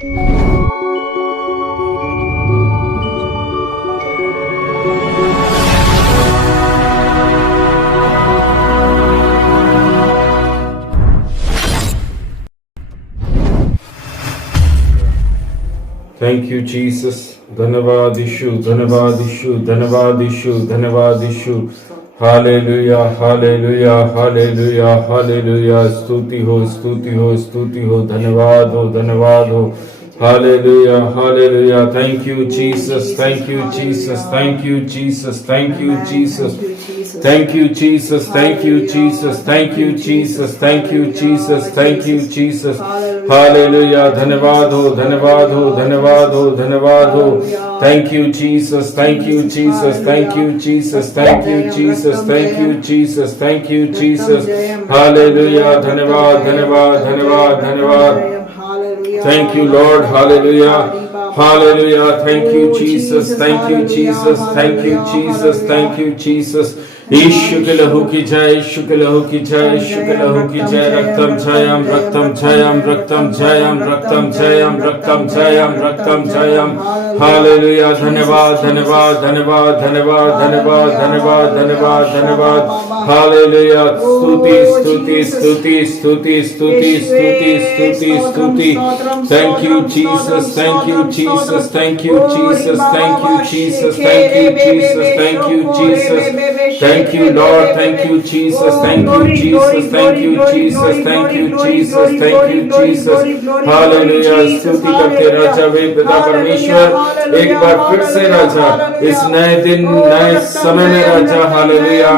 Thank you Jesus. धन्यवाद यीशु, धन्यवाद यीशु, धन्यवाद यीशु, धन्यवाद Yeshu. Hallelujah, hallelujah, hallelujah, hallelujah. स्तुति हो, स्तुति हो, स्तुति हो, धन्यवाद हो, धन्यवाद हो। Hallelujah, hallelujah. Thank you Jesus, thank you Jesus, thank you Jesus, thank you Jesus, thank you Jesus, thank you Jesus, thank you Jesus, thank you Jesus, thank you Jesus. Hallelujah. धन्यवाद हो, धन्यवाद हो, धन्यवाद हो, धन्यवाद हो। Thank you Jesus, thank you Jesus, thank you Jesus, thank you Jesus, thank you Jesus, thank you Jesus. Hallelujah. धन्यवाद, धन्यवाद, धन्यवाद, धन्यवाद। Thank you, Lord. Hallelujah. Hallelujah. Thank you, Jesus. Thank you, Jesus. Thank you, Jesus. Thank you, Jesus. यीशु के लहू की जय, यीशु के लहू की जय, यीशु के लहू की जय। रक्तम जयम, रक्तम जयम, रक्तम जयम, रक्तम जयम, रक्तम जयम, रक्तम जयम। हालेलुया। धन्यवाद, धन्यवाद, धन्यवाद, धन्यवाद, धन्यवाद, धन्यवाद, धन्यवाद, धन्यवाद। हालेलुया। स्तुति, स्तुति, स्तुति, स्तुति, स्तुति, स्तुति, स्तुति, स्तुति। Thank you Jesus, thank you Jesus, thank you Jesus, thank you Jesus, thank you Jesus, thank you Jesus. Thank you, Lord. Thank you, Jesus. Thank you, Jesus. Thank you, Jesus. Thank you, Jesus. Thank you, Jesus. Hallelujah. स्तुति करते राजा वे पिता परमेश्वर, एक बार फिर से राजा इस नए दिन नए समय में राजा हालेलुया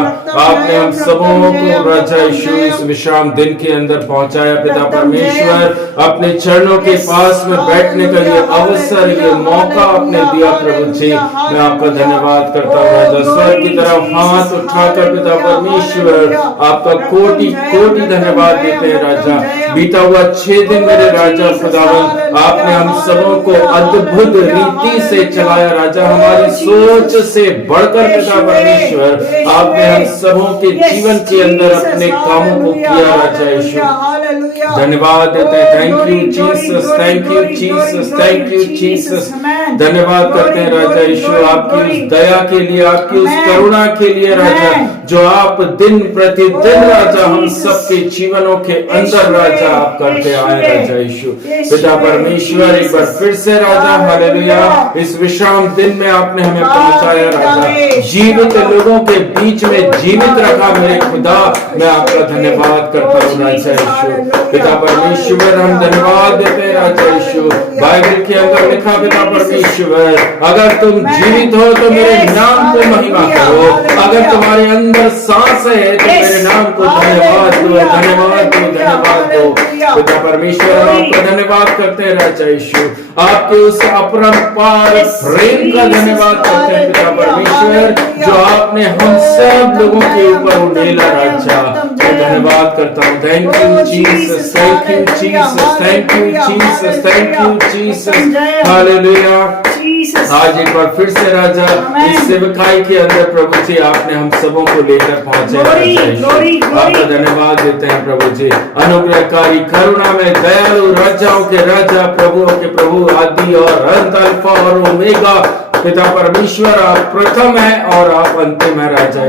आपने हम सबों को राजा यीशु इस विश्राम दिन के अंदर पहुंचाया। पिता परमेश्वर अपने चरणों के पास में बैठने का ये अवसर, ये मौका आपने दिया प्रभु जी। मैं आपका धन्यवाद करता हूँ राजा। स्वर्ग की तरफ हाथ उठाकर पिता परमेश्वर आपका कोटि कोटि धन्यवाद देते हैं राजा। बीता हुआ 6 दिन मेरे राजा खुदावन आपने हम सबों को अद्भुत रीति से चलाया राजा। हमारी सोच से बढ़कर पिता परमेश्वर आपने हम सबों के जीवन के अंदर अपने कामों को किया राजा यीशु। धन्यवाद देते हैं। Thank you Jesus, thank you Jesus, thank you Jesus. धन्यवाद करते हैं राजा यीशु आपकी उस दया के लिए, आपकी उस करुणा के लिए राजा, जो आप दिन प्रतिदिन राजा हम सबके जीवनों के अंदर राजा आप करते आए राजा यीशु। पिता परमेश्वर एक बार फिर से राजा हालेलुया इस विश्राम दिन में आपने हमें पहुंचाया राजा। जीवित लोगों के बीच में जीवित रखा मेरे खुदा। मैं आपका धन्यवाद करता हूँ राजा यीशु। पिता परमेश्वर हम धन्यवाद देते हैं राजा यीशु। बाइबल के अंदर लिखा पिता परमेश्वर अगर तुम जीवित हो तो मेरे नाम को महिमा करो, अगर तुम्हारे अंदर सांस है तो मेरे नाम को धन्यवाद दो, धन्यवाद दो, धन्यवाद दो। पिता परमेश्वर आपका धन्यवाद करते हैं राजा यीशु। आपके उस अपरंपार प्रेम का धन्यवाद करते हैं पिता परमेश्वर, जो आपने हम सब लोगों के ऊपर उड़ेला राजा। मैं धन्यवाद करता हूँ। Thank you Jesus, thank you Jesus, thank you Jesus, thank you Jesus. Hallelujah. आज एक बार फिर से राजा इस सेवकाई के अंदर प्रभु जी आपने हम सबों को लेकर पहुंचे। आपका धन्यवाद देते हैं प्रभु जी। अनुग्रहकारी करुणा में दयालु राजाओं के राजा प्रभुओं के प्रभु आदि और अंत अल्फा और ओमेगा पिता परमेश्वर आप प्रथम है और आप अंतिम है राजा।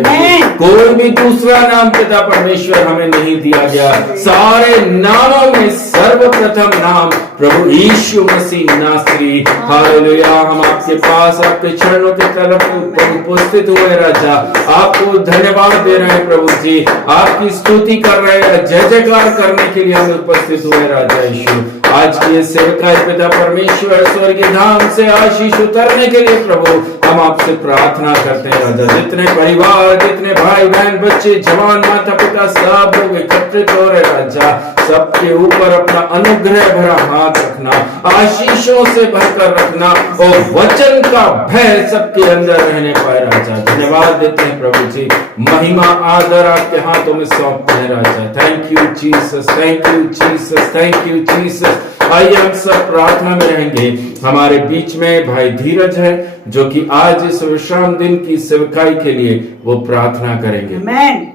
कोई भी दूसरा नाम पिता परमेश्वर हमें नहीं दिया गया। सारे नामों में सर्वप्रथम नाम प्रभु यीशु मसीह नासरी। हालेलुया। हम आपके पास आपके चरणों की तरफ उपस्थित हुए राजा। आपको धन्यवाद दे रहे हैं प्रभु जी। आपकी स्तुति कर रहे हैं, जय जयकार करने के लिए हम उपस्थित हुए राजा यीशु। आज की सेवकाई पिता परमेश्वर स्वर्गीय धाम से आशीष उतरने के लिए प्रभु हम आपसे प्रार्थना करते हैं राजा। जितने परिवार, जितने भाई बहन, बच्चे, जवान, माता पिता सब लोग एकत्रित हो रहे राजा, सबके ऊपर अपना अनुग्रह भरा हाथ रखना, आशीषों से भरकर रखना और वचन का भय सबके अंदर रहने पाए राजा। धन्यवाद देते हैं प्रभु जी। महिमा आदर आपके हाथों में सौंपते हैं राजा। Thank you Jesus, thank you Jesus, thank you Jesus. आइए हम सब प्रार्थना में रहेंगे। हमारे बीच में भाई धीरज है जो कि आज इस विश्राम दिन की सेवकाई के लिए वो प्रार्थना करेंगे। Amen.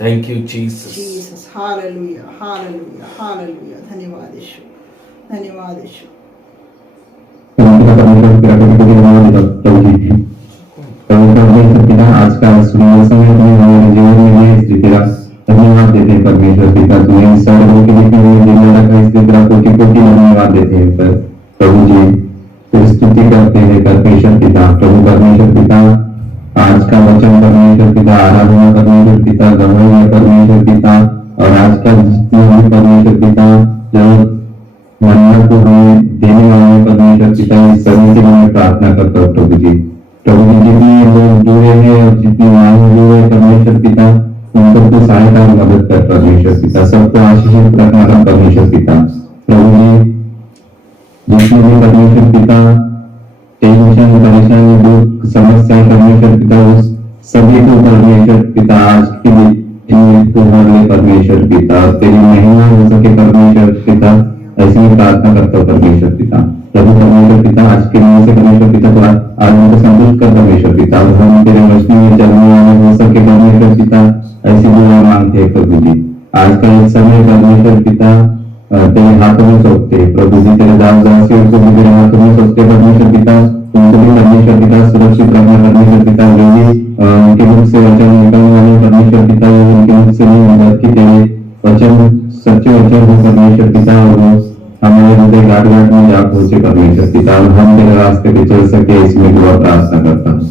Thank you Jesus. Jesus. Hallelujah, hallelujah, hallelujah. धन्यवाद यीशु, धन्यवाद यीशु। परमेश्वर पिता, आज का सुंदर समय तुम्हें हमारे जीवन में है, इसलिए तेरा धन्यवाद देते हैं परमेश्वर पिता। तुम्हें इस सर्व के लिए हमें जीवन रखा, इसलिए तेरा कोटि कोटि धन्यवाद देते हैं पर प्रभु जी। फिर स्तुति करते हैं परमेश्वर पिता। प्रभु परमेश्वर पिता, आज का वचन परमेश्वर पिता, आराधना परमेश्वर पिता, गवाही परमेश्वर पिता, और आज का जितना भी परमेश्वर पिता जो मन्ना को हमें देने वाले परमेश्वर पिता, इस सभी के लिए मैं प्रार्थना करता हूँ प्रभु जी। प्रभु जी, जितने लोग जुड़े हैं और जितनी मांग जुड़े हैं परमेश्वर पिता, उन सबको सहायता और मदद कर परमेश्वर पिता, सबको आशीषित रखना परमेश्वर पिता। प्रभु जी, जिसमें भी परमेश्वर पिता टेंशन, परेशानी, दुख, समस्या परमेश्वर पिता, उस सभी को परमेश्वर पिता आज के लिए तुम्हारे परमेश्वर पिता तेरी महिमा हो सके परमेश्वर पिता, ऐसी ही प्रार्थना करता हूँ परमेश्वर पिता। प्रभु परमेश्वर पिता, आज के दिन से परमेश्वर पिता को आज हमको संतुष्ट कर परमेश्वर पिता, हम तेरे वचन में चलने वाले हो सके परमेश्वर पिता, ऐसी दुआ मांगते हैं प्रभु जी। आज का एक समय परमेश्वर पिता तेरे हाथों में सौंपते हैं प्रभु जी, तेरे दास दासियों को भी तेरे हाथों में सौंपते परमेश्वर पिता, उनको भी परमेश्वर पिता सुरक्षित रखना परमेश्वर पिता, जो भी उनके मुख से वचन निकलने वाले परमेश्वर पिता, उनके मुख से नहीं मदद की तेरे वचन सच्चे वचन हो परमेश्वर पिता, और वो हमारे हृदय घाट घाट में जा पहुंचे परमेश्वर पिता, और हम तेरे रास्ते पे चल सके, इसमें दुआ प्रार्थना करता हूँ।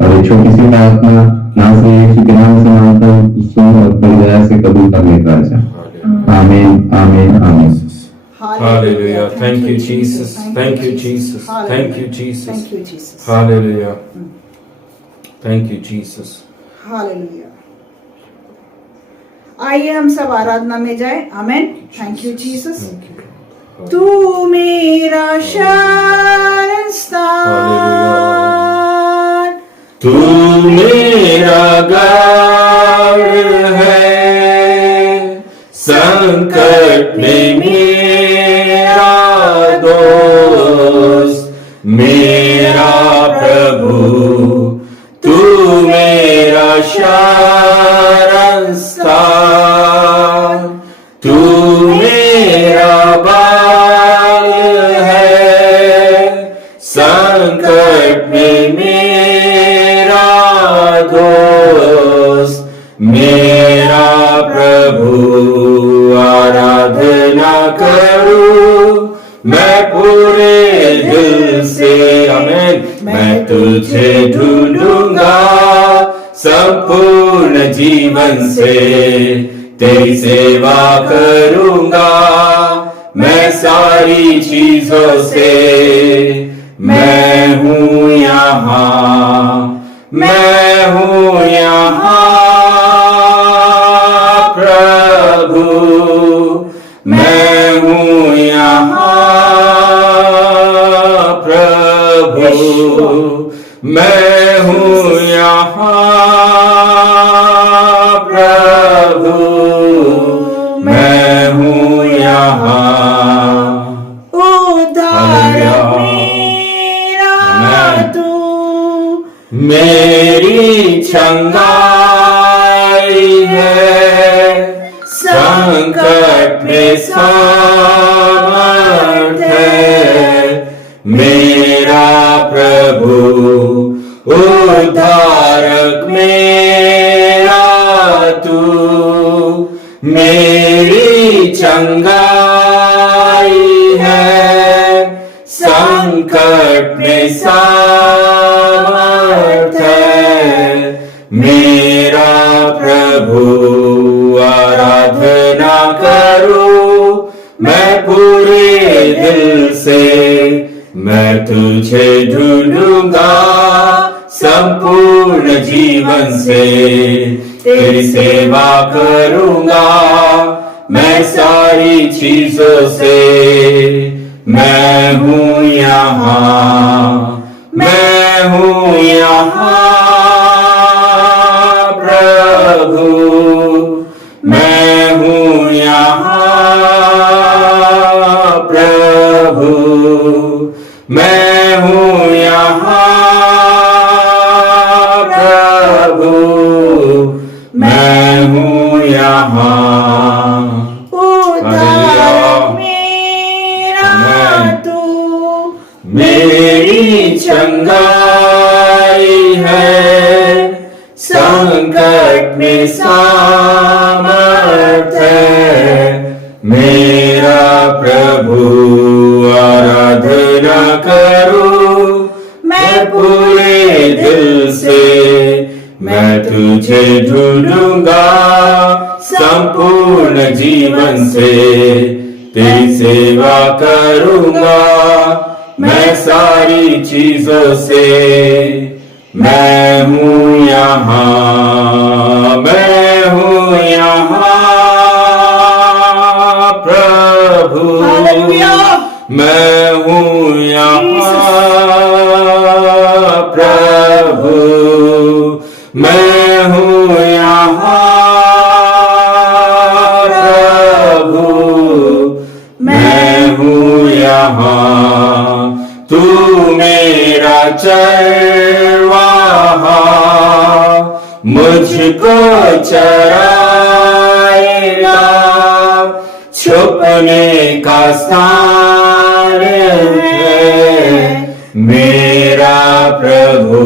और एक छोटी सी प्रार्थना नासरी यीशु के नाम से मांगता हूँ, सुन और बड़ी दया से कबूल करने का राजा। आमीन, आमीन, आमीन। Hallelujah. Thank you, Jesus. Thank you, Jesus. Thank you, Jesus. Thank you, Jesus. Hallelujah. Thank you, Jesus. Hallelujah. आइए हम सब आराधना में जाए। आमेन। Thank you Jesus. तू मेरा शरण स्थान, तू मेरा गढ़ है, संकट में मेरा दोस्त, मेरा प्रभु, तू मेरा शरण स्थान, तू मेरा बल है, संकट में मेरा दोस्त, मेरा प्रभु। आराधना करूं मैं पूरे दिल से, आमीन। मैं तुझे ढूंढूंगा संपूर्ण जीवन से, तेरी सेवा करूंगा मैं सारी चीजों से। मैं हूँ यहाँ, मैं हूँ यहाँ प्रभु, मैं हूँ यहाँ प्रभु, मैं हूँ यहाँ प्रभु, मैं हूँ यहाँ। उद्धारक मेरा तू, मेरी छंगाई है, संकट में सामर्थ है, मेरा प्रभु। उद्धारक मेरा तू, मेरी चंगाई है, संकट में सामर्थ है, मेरा प्रभु। आराधना करूं मैं पूरे दिल से, मैं तुझे ढूंढूंगा संपूर्ण जीवन से, तेरी सेवा करूंगा मैं सारी चीजों से। मैं हूँ यहाँ, मैं हूँ यहाँ प्रभु, मैं हूँ यहाँ प्रभु, मैं हूँ यहाँ प्रभु, मैं हूँ यहाँ। उद्धारक मेरा तू, मेरी आई है, संकट में सामर्थ्य मेरा प्रभु आराधना करूं मैं पूरे दिल से, मैं तुझे ढूंढूंगा संपूर्ण जीवन से, तेरी सेवा करूंगा मैं सारी चीजों से। मैं हूँ यहाँ, मैं हूँ यहाँ प्रभु, मैं हूँ यहाँ प्रभु, मैं हूँ यहाँ प्रभु, मैं हूँ यहाँ। तू मेरा चरवाहा मुझको चराएगा, छुपने का स्थान है मेरा प्रभु।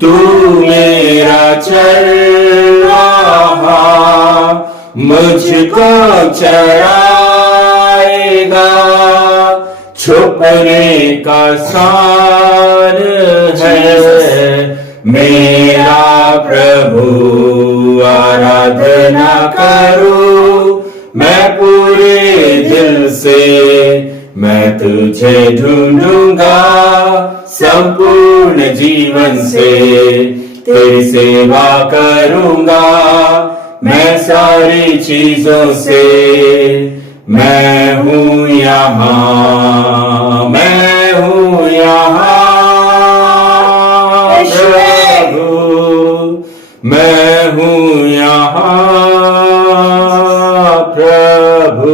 तू मेरा चरवाहा मुझको चराएगा, छुपने का स्थान है मेरा प्रभु। आराधना करूं मैं पूरे दिल से, मैं तुझे ढूंढूंगा संपूर्ण जीवन से, तेरी सेवा करूंगा मैं सारी चीजों से। मैं हूँ यहाँ, मैं हूँ यहाँ प्रभु, मैं हूँ यहाँ प्रभु,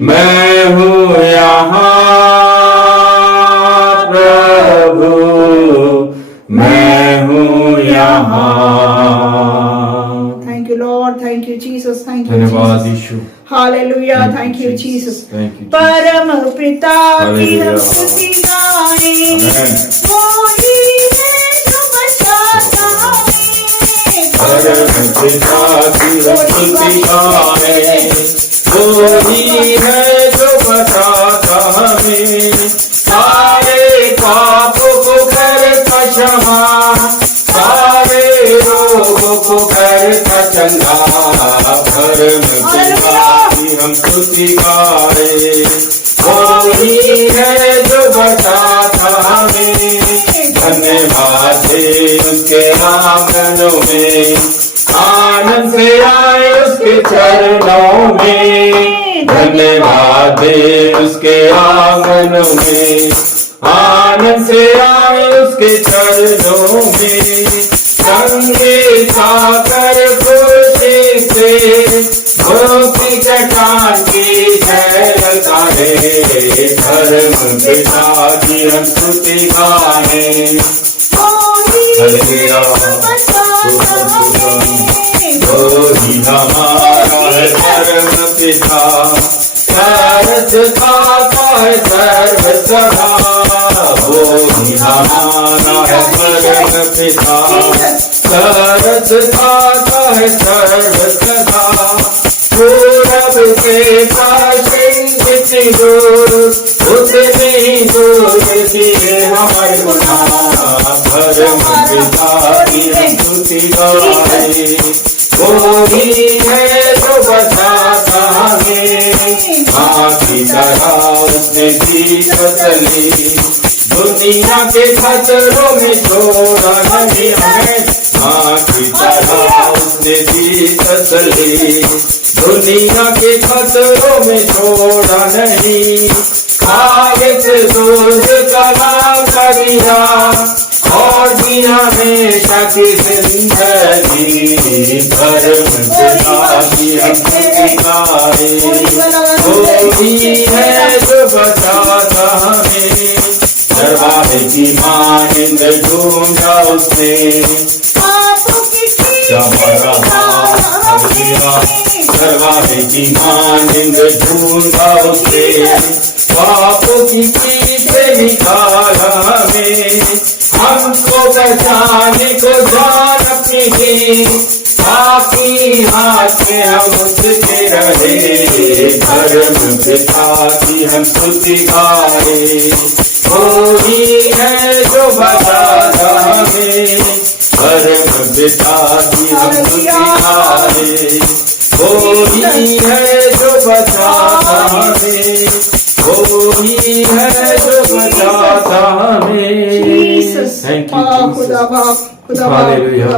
मैं हूँ यहाँ प्रभु, मैं हूँ यहाँ। Thank you Lord, thank you Jesus, thank you धन्यवाद Yeshu. Hallelujah, thank you Jesus. Thank you, Jesus. परम पिता की हम Hallelujah. स्तुति गाएं, Amen. वो ही है जो बचाता है। परम पिता की स्तुति गाएं, वो ही है जो बचाता हमें, सारे पापों को करता क्षमा, सारे रोगों को करता चंगा। परम पिता की हम स्तुति गाएं, वो ही है जो बचाता हमें, धन्यवाद दे उसके आंगनों में, आनंद से आए उसके चरणों में, धन्यवाद दे उसके आंगनों में, आनंद से आए उसके चरणों में, संगीत गाकर खुशी से भक्ति चट्टान की झलका है। धर्म पिता की हम स्तुति गाएं, हालेलुया। वो ही हमारा है धर्म पिता, सरस खाता है सर्व सदा। वो ही हमारा है धर्म पिता, सरस खाता है सर्व सदा। पूरब के पश्चिम की दूर, उसने ही दूर किए हमारे गुनाह। धर्म पिता की स्तुति गाएं, वो ही है जो बचाता हमें, माँ की तरह उसने दी तसल्ली, दुनिया के खतरों में छोड़ा नहीं हमें। माँ की तरह उसने दी तसल्ली, दुनिया के खतरों में छोड़ा नहीं। आगे से दूर का नाम दिया और दिया हमेशा की जिंदगी। धर्म पिता की हम स्तुति गाएं, वो ही है जो बचाता हमें, दरवाजे की मानिंद ढूंढा उसने, दरवाजे की मानिंद ढूंढा उसने, पापों की पीठ से निकाला बचाने को जान अपनी दी, ताकि हाथ में हम उसके रहे। धर्म पिता की हम स्तुति गाए, वही है जो बचाता हमें। धर्म पिता की हम स्तुति गाए, वही है जो बचाता हमें, वही है जो बचाता हमें। Thank you, Jesus. Hallelujah.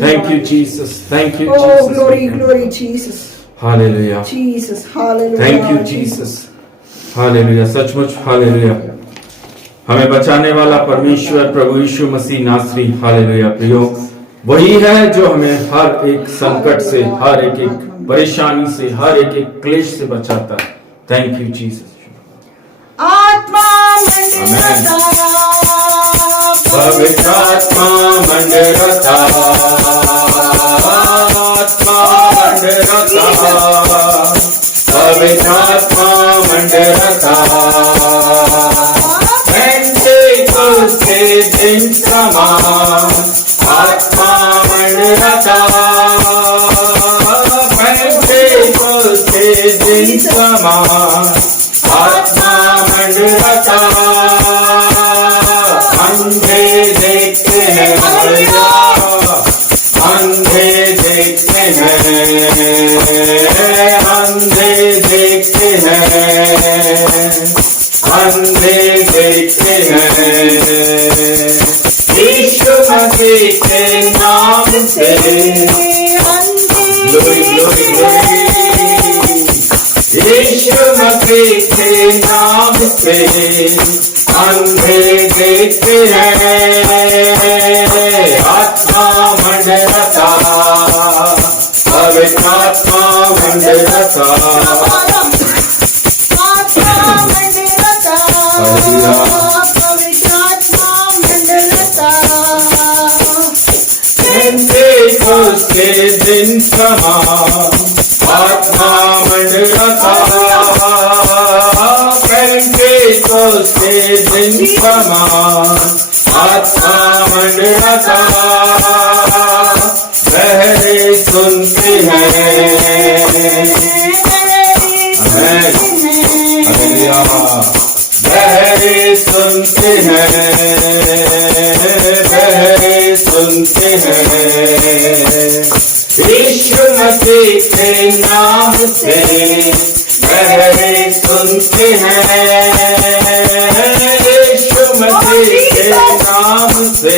Thank you, Jesus. Thank you, Oh, Jesus. glory, glory, Jesus. Hallelujah. Jesus, hallelujah. Thank you, Jesus. Hallelujah. सचमुच हालेलुया। हमें बचाने वाला परमेश्वर प्रभु यीशु मसीह नासरी, हालेलुया प्रियो, वही है जो हमें हर एक संकट से, हर एक परेशानी से, हर एक क्लेश से बचाता है। Thank you Jesus. आत्मा मंडलता, पवित्र आत्मा मंडलता, आत्मा मंडलता, पवित्र आत्मा मंडलता। पेंटेकोस्ते के दिन समान आत्मा मंडलता, पेंटेकोस्ते के दिन समान आत्मा मंडलता। अंधे देखते हैं, अंधे देखते हैं, अंधे देखते हैं, अंधे देखते हैं। यीशु मसीह के नाम से, ग्लोरी ग्लोरी ग्लोरी, यीशु मसीह के नाम से अंधे देखते हैं। आत्मा मंडलता, पवित्र आत्मा मंडलता, आत्मा मंडलता, पवित्र आत्मा मंडलता। पेंटेकोस्ते के दिन समान आत्मा मंडलता, पेंटेकोस्ते के दिन समान आत्मा मंडलता। बहरे सुनते हैं, बहरे सुनते हैं, बहरे सुनते हैं। यीशु मसीह के नाम से बहरे सुनते हैं, यीशु मसीह के नाम से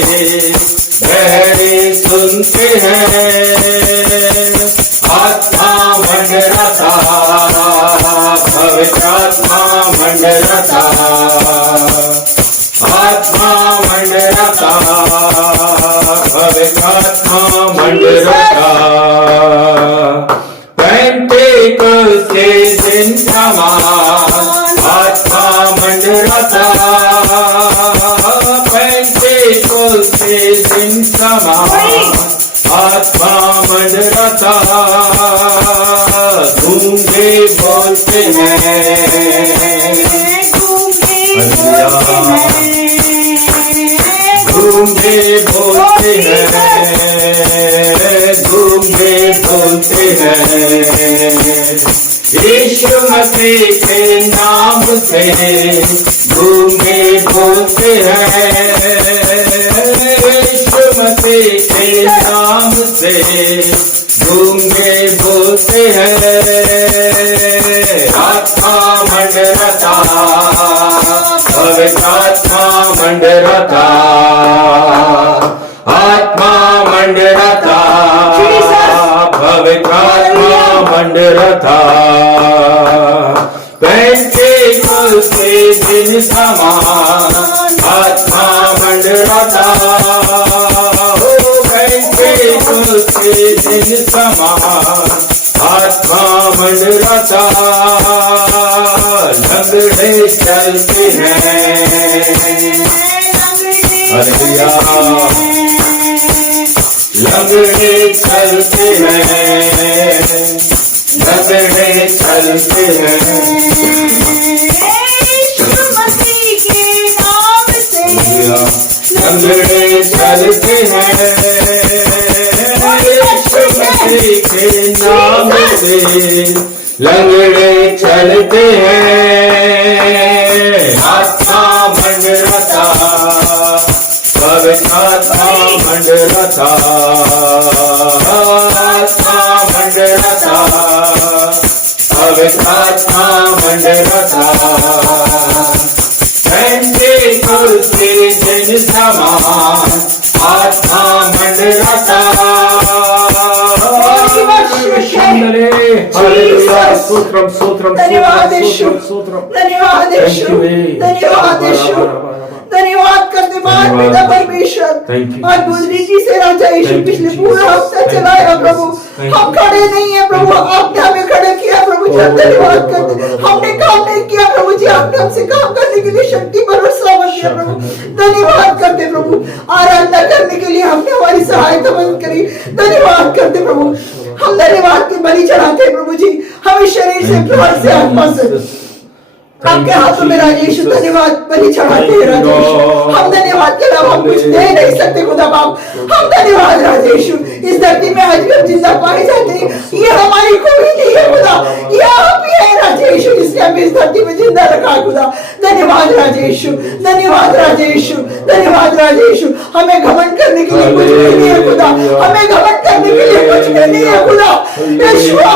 बहरे सुनते हैं। आत्मा मंडलता, पवित्र आत्मा मंडलता, आत्मा मंडलता, पवित्र आत्मा मंडलता। पेंटेकोस्ते के दिन समान आत्मा मंडलता, पेंटेकोस्ते के दिन समान आत्मा मंडलता। गूंगे बोलते हैं, गूंगे बोलते हैं, गूंगे बोलते हैं। यीशु मसीह के नाम से गूंगे बोलते हैं, यीशु मसीह के नाम से गूंगे बोलते हैं। आत्मा मंडलता, पवित्र आत्मा मंडलता, आत्मा मंडलता, पवित्र आत्मा मंडलता। पेंटेकोस्ते के दिन समान आत्मा मंडलता, पेंटेकोस्ते के दिन समान आत्मा मंडलता। लंगड़े चलते हैं, हालेलुया, लंगड़े चलते हैं, लंगड़े चलते हैं। यीशु मसीह के नाम से लंगड़े चलते हैं यीशु मसीह के नाम से, लंगड़े चलते हैं आत्मा मंडलता, पवित्र आत्मा मंडलता, आत्मा मंडलता, पवित्र आत्मा मंडलता, कुर्सी जन समान आत्मा मंडलता। धन्यवाद यीशु, धन्यवाद यीशु, धन्यवाद यीशु, धन्यवाद करते बात पिता परमेश्वर। अद्भुत रीति से राजा यीशु पिछले पूरा हफ्ता चलाया प्रभु, हम खड़े नहीं है प्रभु, आपने हमें खड़े किया प्रभु जी, धन्यवाद करते। हमने काम नहीं किया प्रभु जी, आपने हमसे काम करने के लिए शक्ति भरोसा दिया प्रभु, धन्यवाद करते प्रभु। आराधना करने के लिए हमने हमारी सहायता मदद करी, धन्यवाद करते प्रभु। हम धन्यवाद की बलि चढ़ाते प्रभु जी, हमें शरीर से, प्राण से, आत्मा से आपके हाथों में राजा यीशु धन्यवाद बलि चढ़ाते हैं राजा यीशु। हम धन्यवाद के अलावा हम कुछ दे नहीं सकते खुदा बाप, हम धन्यवाद राजा यीशु। इस धरती में आज भी हम जिंदा पाए जाते हैं, ये हमारी कोई नहीं है खुदा, ये आप ही है राजा यीशु जिसने हमें इस धरती में जिंदा रखा खुदा। धन्यवाद राजा यीशु, धन्यवाद राजा यीशु, धन्यवाद राजा यीशु। हमें घमंड करने के लिए कुछ भी नहीं है खुदा, हमें घमंड करने के लिए कुछ भी नहीं है खुदा। यीशुआ,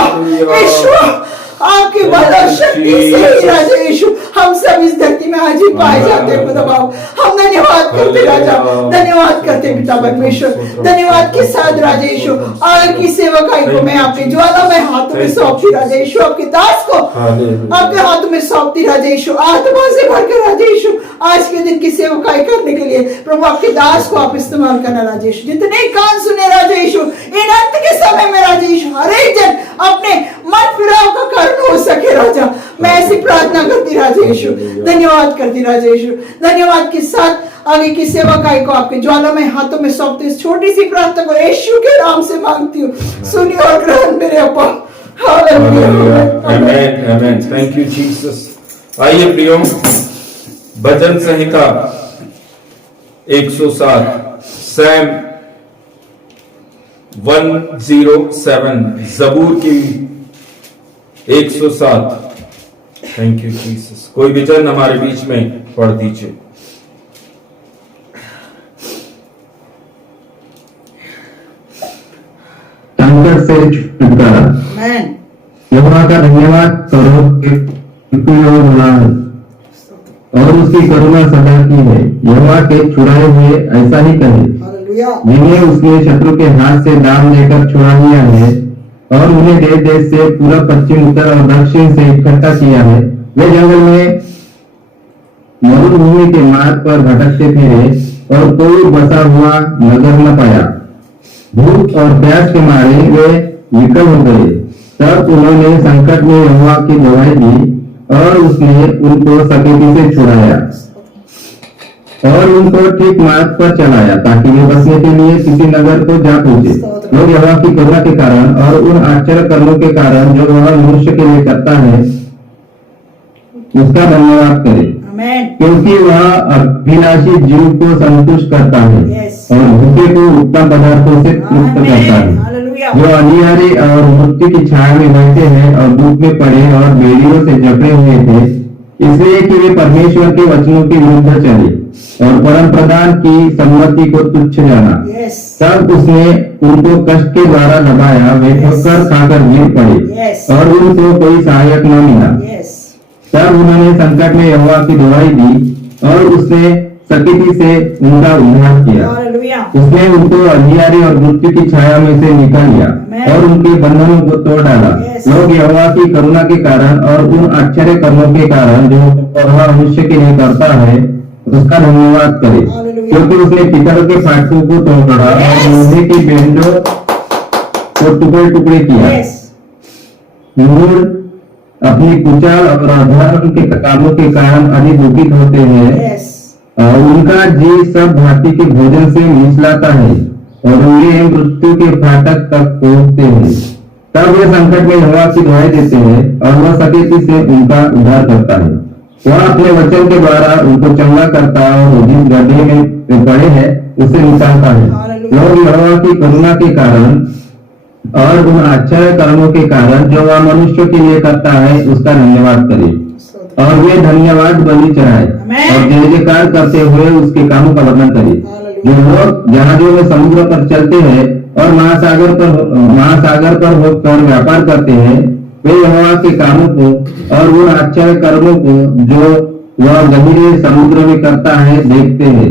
यीशुआ आपकी बल और शक्ति से ही राजा यीशु हम सब इस धरती में आज ही पाए जाते हैं खुदा बाप। हम धन्यवाद करते राजा, धन्यवाद करते पिता परमेश्वर, धन्यवाद के साथ राजा यीशु आगे की सेवकाई को मैं आपके ज्वालामय हाथों में सौंपती राजा यीशु, आपके दास को आपके हाथों में सौंपती राजा यीशु। आत्मा से भरकर राजा यीशु आज के दिन की सेवकाई करने के लिए प्रभु आपके दास को आप इस्तेमाल करना राजा यीशु। जितने कान सुने राजा यीशु इन अंत के समय में राजा यीशु हर एक जन अपने मन फिराव का कारण हो सके राजा, मैं ऐसी प्रार्थना करती राजा यीशु, धन्यवाद करती राजा यीशु। धन्यवाद के साथ आगे की सेवकाई को आपके ज्वालामय हाथों में सौंपती इस छोटी सी प्रार्थना को यीशु के नाम से मांगती हूँ, सुनिए और ग्रहण मेरे अप्पा। आमेन, आमेन, थैंक यू जीसस। आइए प्रियो, भजन संहिता 107 सैम 107 जबूर की 107। Thank you Jesus. कोई वचन हमारे बीच में पढ़ दीजिए। संकट से छुटकारा। यहोवा का धन्यवाद करो क्योंकि वो भला है और उसकी करुणा सदा की है। यहोवा के छुड़ाए हुए ऐसा ही कहे, जिन्हें उसने शत्रु के हाथ से दाम देकर छुड़ा लिया है और उन्हें देश देश से पूरा पश्चिम उत्तर और दक्षिण से इकट्ठा किया है। वे जंगल में मरुभूमि के मार्ग पर भटकते फिरे और कोई बसा हुआ नगर न पाया। भूख और प्यास के मारे वे विकल हो गए। तब उन्होंने संकट में यहोवा की दुहाई दी और उसने उनको सकेती से छुड़ाया और उनको ठीक मार्ग पर चलाया ताकि वे बसने के लिए किसी नगर को जा पहुंचे। लोग यहोवा की करुणा के कारण और उन आश्चर्य कर्मों के कारण जो वह मनुष्य के लिए करता है उसका धन्यवाद करें, क्योंकि वह अभिलाषी जीव को संतुष्ट करता है और भूखे को उत्तम पदार्थों से मुक्त करता है। जो अंधियारे और मृत्यु की छाया में बैठे हैं और धूप में पड़े और बेड़ियों से जकड़े हुए थे, इसलिए कि वे परमेश्वर के वचनों के विरुद्ध चले और परम प्रधान की सम्मति को तुच्छ जाना। तब उसने उनको कष्ट के द्वारा दबाया, वे ठोकर खाकर गिर पड़े और उनको कोई सहायक न मिला। तब उन्होंने संकट में यहोवा की दुहाई दी और उसने सकेती से उनका उद्धार किया। उसने उनको अंधियारे और मृत्यु की छाया में से निकाल लिया और उनके बंधनों को तोड़ डाला। लोग यहोवा की करुणा के कारण और उन आश्चर्य कर्मों के कारण जो वह मनुष्य के लिए करता है उसका धन्यवाद करे, क्योंकि उसने पितल के फाटकों को तोड़ा और लोहे की बेंडों को टुकड़े टुकड़े किया। मूढ़ अपनी कुचाल और अधर्म के कामों के कारण अधिक दुखित होते हैं और उनका जी सब भांति के भोजन से मिचलाता है और वे मृत्यु के फाटक तक पहुंचते हैं। तब वे संकट में यहोवा की दुहाई देते हैं और वह सकेती से उनका उद्धार करता है। वह अपने वचन के द्वारा उनको चंगा करता और जिस गड्ढे में वे पड़े हैं उसे निकालता है। लोग यहोवा की करुणा के कारण और उन आश्चर्य कर्मों के कारण जो वह मनुष्य के लिए करता है उसका धन्यवाद करे और वे धन्यवाद बलि चढ़ाए और जय जयकार करते हुए उसके कामों का वर्णन करे। जो लोग जहाजों में समुद्र पर चलते हैं और महासागर पर होकर व्यापार करते हैं वे यहोवा के कामों को और उन आश्चर्य कर्मों को जो वह गहरे समुद्र में करता है देखते हैं,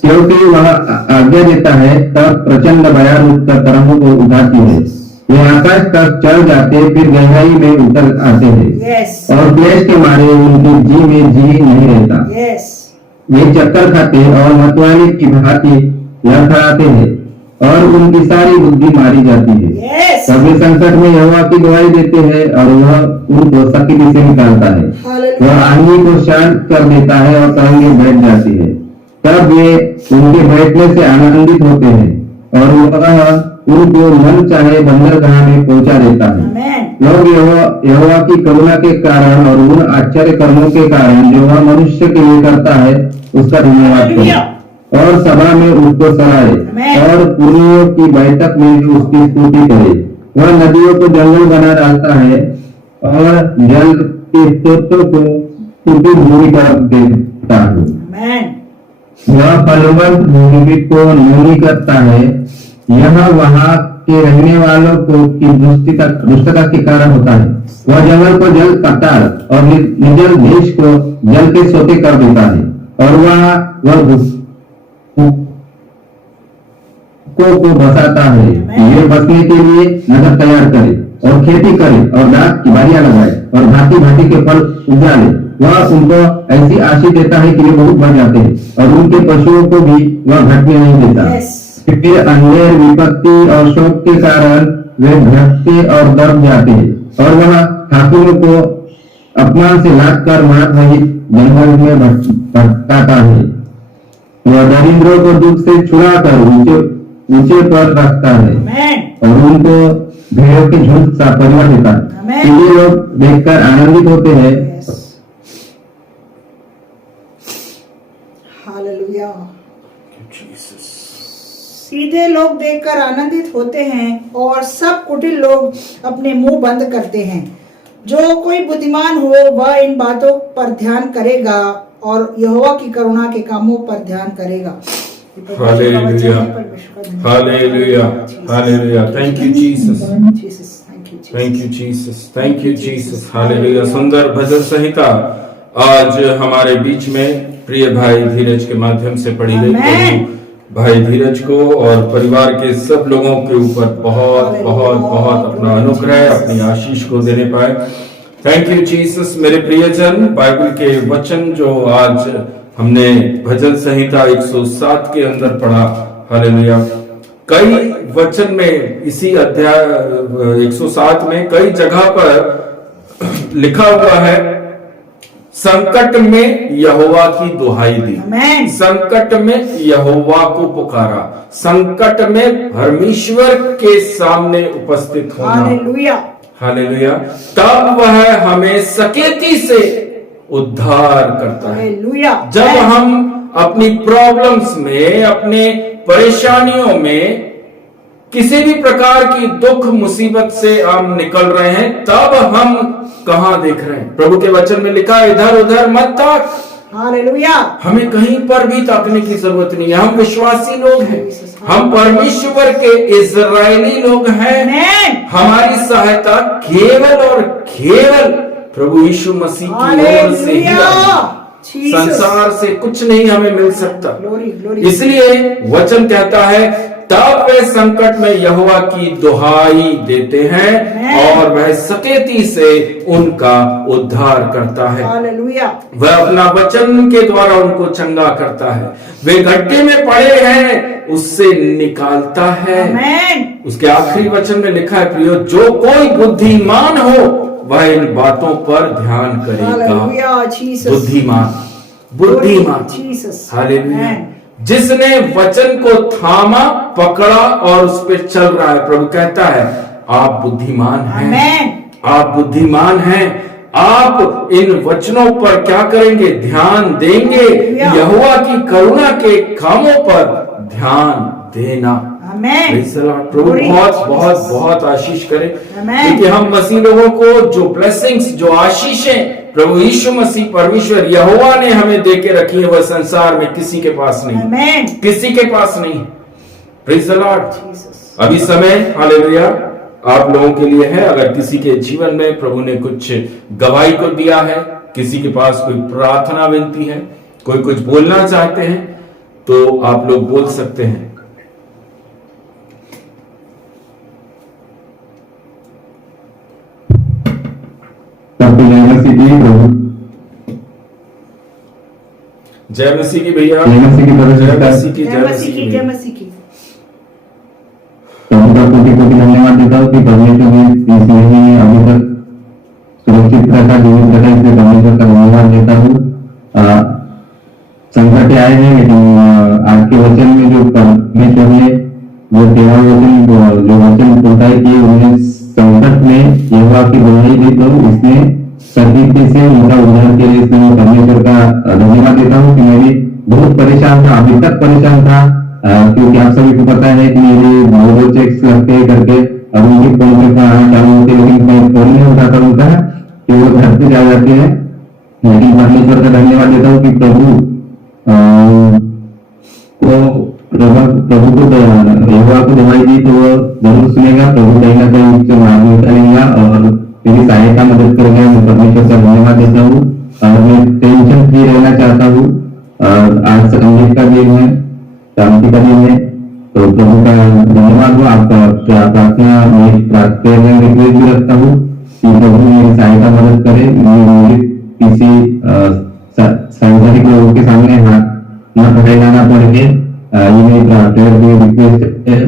क्योंकि वह आज्ञा देता है तब प्रचंड बयान उठकर तरंगों को उठाती है। वे आकाश तक चढ़ जाते फिर गहराई में उतर आते हैं और क्लेश के मारे उनके जी में जी नहीं रहता। वे चक्कर खाते और मतवाले की भांति लड़खड़ाते हैं और उनकी सारी बुद्धि मारी जाती है। सभी संकट में यहोवा की गवाही देते हैं और वह उनको सकीली से निकालता है। वह आंधी को शांत कर देता है और तरंगे बैठ जाती है। तब वे उनके बैठने से आनंदित होते हैं और वह उनको मन चाहे बंदरगाह में पहुंचा देता है। लोग यहोवा की करुणा के कारण और उन आश्चर्य कर्मों के कारण जो वह मनुष्य के लिए करता है उसका धन्यवाद करें और सभा में उसको सराहे और पुनियों की बैठक में उसकी स्तुति करे। वह नदियों को जंगल बना डालता है और जल के स्रोतों को टूटी भूमि पर देता है। वह फलवंत भूमि को नूनी करता है। यहाँ वहाँ के रहने वालों को की दुष्टता के कारण होता है। वह जंगल को जल पाताल और निर्जल देश को जल के सोते कर देता है और वह को बसाता है। ये बसने के लिए नगर तैयार करे और खेती करे और दाख की बारियां लगाए और भांति भांति के फल उगाले। वह उनको ऐसी आशीष देता है कि वे बहुत बढ़ जाते हैं और उनके पशुओं को भी वह घटने नहीं देता। फिर अंधेर विपत्ति और शोक के कारण वे भटकते और दब जाते हैं और वह ठाकुरों को अपमान से लाद कर मार रहित जंगल में भटकाता है। वह दरिद्रों को दुख से छुड़ाकर ऊंचे पर रखता है और उनको भेड़ों के झुंड सा परिवार देता है। सीधे लोग देखकर आनंदित होते हैं। हालेलुया। सीधे लोग देखकर आनंदित होते हैं और सब कुटिल लोग अपने मुंह बंद करते हैं। जो कोई बुद्धिमान हो वह इन बातों पर ध्यान करेगा और यहोवा की करुणा के कामों पर ध्यान करेगा। Hallelujah, hallelujah, hallelujah. Thank you Jesus, thank you Jesus, thank you Jesus. Hallelujah. सुंदर भजन संहिता आज हमारे बीच में प्रिय भाई धीरज के माध्यम से पढ़ी गई। भाई धीरज को और परिवार के सब लोगों के ऊपर बहुत बहुत बहुत अपना अनुग्रह, अपनी आशीष को देने पाए। Thank you Jesus. मेरे प्रियजन, बाइबल के वचन जो आज हमने भजन संहिता 107 के अंदर पढ़ा, हालेलुया, कई वचन में इसी अध्याय 107 में कई जगह पर लिखा हुआ है संकट में यहोवा की दुहाई दी, संकट में यहोवा को पुकारा, संकट में परमेश्वर के सामने उपस्थित होना। Hallelujah, hallelujah. तब वह हमें सकेती से उद्धार करता है। जब हम अपनी प्रॉब्लम्स में, अपने परेशानियों में, किसी भी प्रकार की दुख मुसीबत से हम निकल रहे हैं, तब हम कहां देख रहे हैं? प्रभु के वचन में लिखा है इधर उधर मत ताक। हालेलुया। हमें कहीं पर भी ताकने की जरूरत नहीं है। हम विश्वासी लोग हैं, हम परमेश्वर के इज़राइली लोग हैं। हमारी सहायता केवल और केवल प्रभु यीशु मसीह की ओर से ही, संसार से कुछ नहीं हमें मिल सकता। इसलिए वचन कहता है तब वे संकट में यहोवा की दुहाई देते हैं और वह सकेती से उनका उद्धार करता है। वह अपना वचन के द्वारा उनको चंगा करता है। वे गड्ढे में पड़े हैं, उससे निकालता है। उसके आखिरी वचन में लिखा है प्रियो, जो कोई बुद्धिमान हो वह इन बातों पर ध्यान करेगा। बुद्धिमान, बुद्धिमान, हालेलुया। जिसने वचन को थामा, पकड़ा और उस पर चल रहा है। प्रभु कहता है आप बुद्धिमान हैं, आप बुद्धिमान हैं, आप इन वचनों पर क्या करेंगे? ध्यान देंगे। यहोवा की करुणा के कामों पर ध्यान देना। प्रभु बहुत बहुत बहुत आशीष करे, क्योंकि हम मसीह लोगों को जो ब्लेसिंग्स, जो आशीषें प्रभु यीशु मसीह परमेश्वर यहोवा ने हमें देके रखी है, वह संसार में किसी के पास नहीं, किसी के पास नहीं। Praise the Lord. अभी समय हालेलुया आप लोगों के लिए है। अगर किसी के जीवन में प्रभु ने कुछ गवाही को दिया है, किसी के पास कोई प्रार्थना विनती है, कोई कुछ बोलना चाहते हैं, तो आप लोग बोल सकते हैं। जय मसीह की भैया, जय मसीह की, जय मसीह की, जय मसीह की। प्रभु का कोटि कोटि धन्यवाद देता हूँ कि परमेश्वर ने इस महीने में अभी तक सुरक्षित रखा, जीवित रखा, इसलिए परमेश्वर का धन्यवाद देता हूँ। संकट आए हैं, लेकिन आज के वचन में जो परमेश्वर ने जो सेवा वचन जो वचन बोलता है कि उन्हें संकट में यहोवा की बड़ाई दी, तो इसने सटीकता से उनका उद्धार के लिए इसलिए मैं परमेश्वर का धन्यवाद देता हूँ कि मैं भी बहुत परेशान था, अभी तक परेशान था, क्योंकि आप सभी को पता है कि मेरे मोबाइल चेक्स लगते करके अब उनके फोन पे आना चालू होते, लेकिन मैं फोन नहीं उठाता उनका कि वो घर पे जा जाते हैं। लेकिन परमेश्वर का धन्यवाद देता हूँ कि प्रभु को यहोवा को दवाई दी तो वो जरूर सुनेगा। प्रभु कहीं ना कहीं उससे मार्ग निकालेगा और मेरी सहायता मदद करेगा। मैं परमेश्वर का धन्यवाद देता हूँ और मैं टेंशन फ्री रहना चाहता हूँ। आज संगीत का दिन है, शांति का दिन है, तो प्रभु का धन्यवाद हो। आपका प्रार्थना में रिक्वेस्ट भी रखता हूँ कि प्रभु मेरी सहायता मदद करे, मुझे किसी सांसारिक लोगों के सामने हाथ न पकड़े जाना पड़े। ये मेरी प्रार्थना की रिक्वेस्ट है।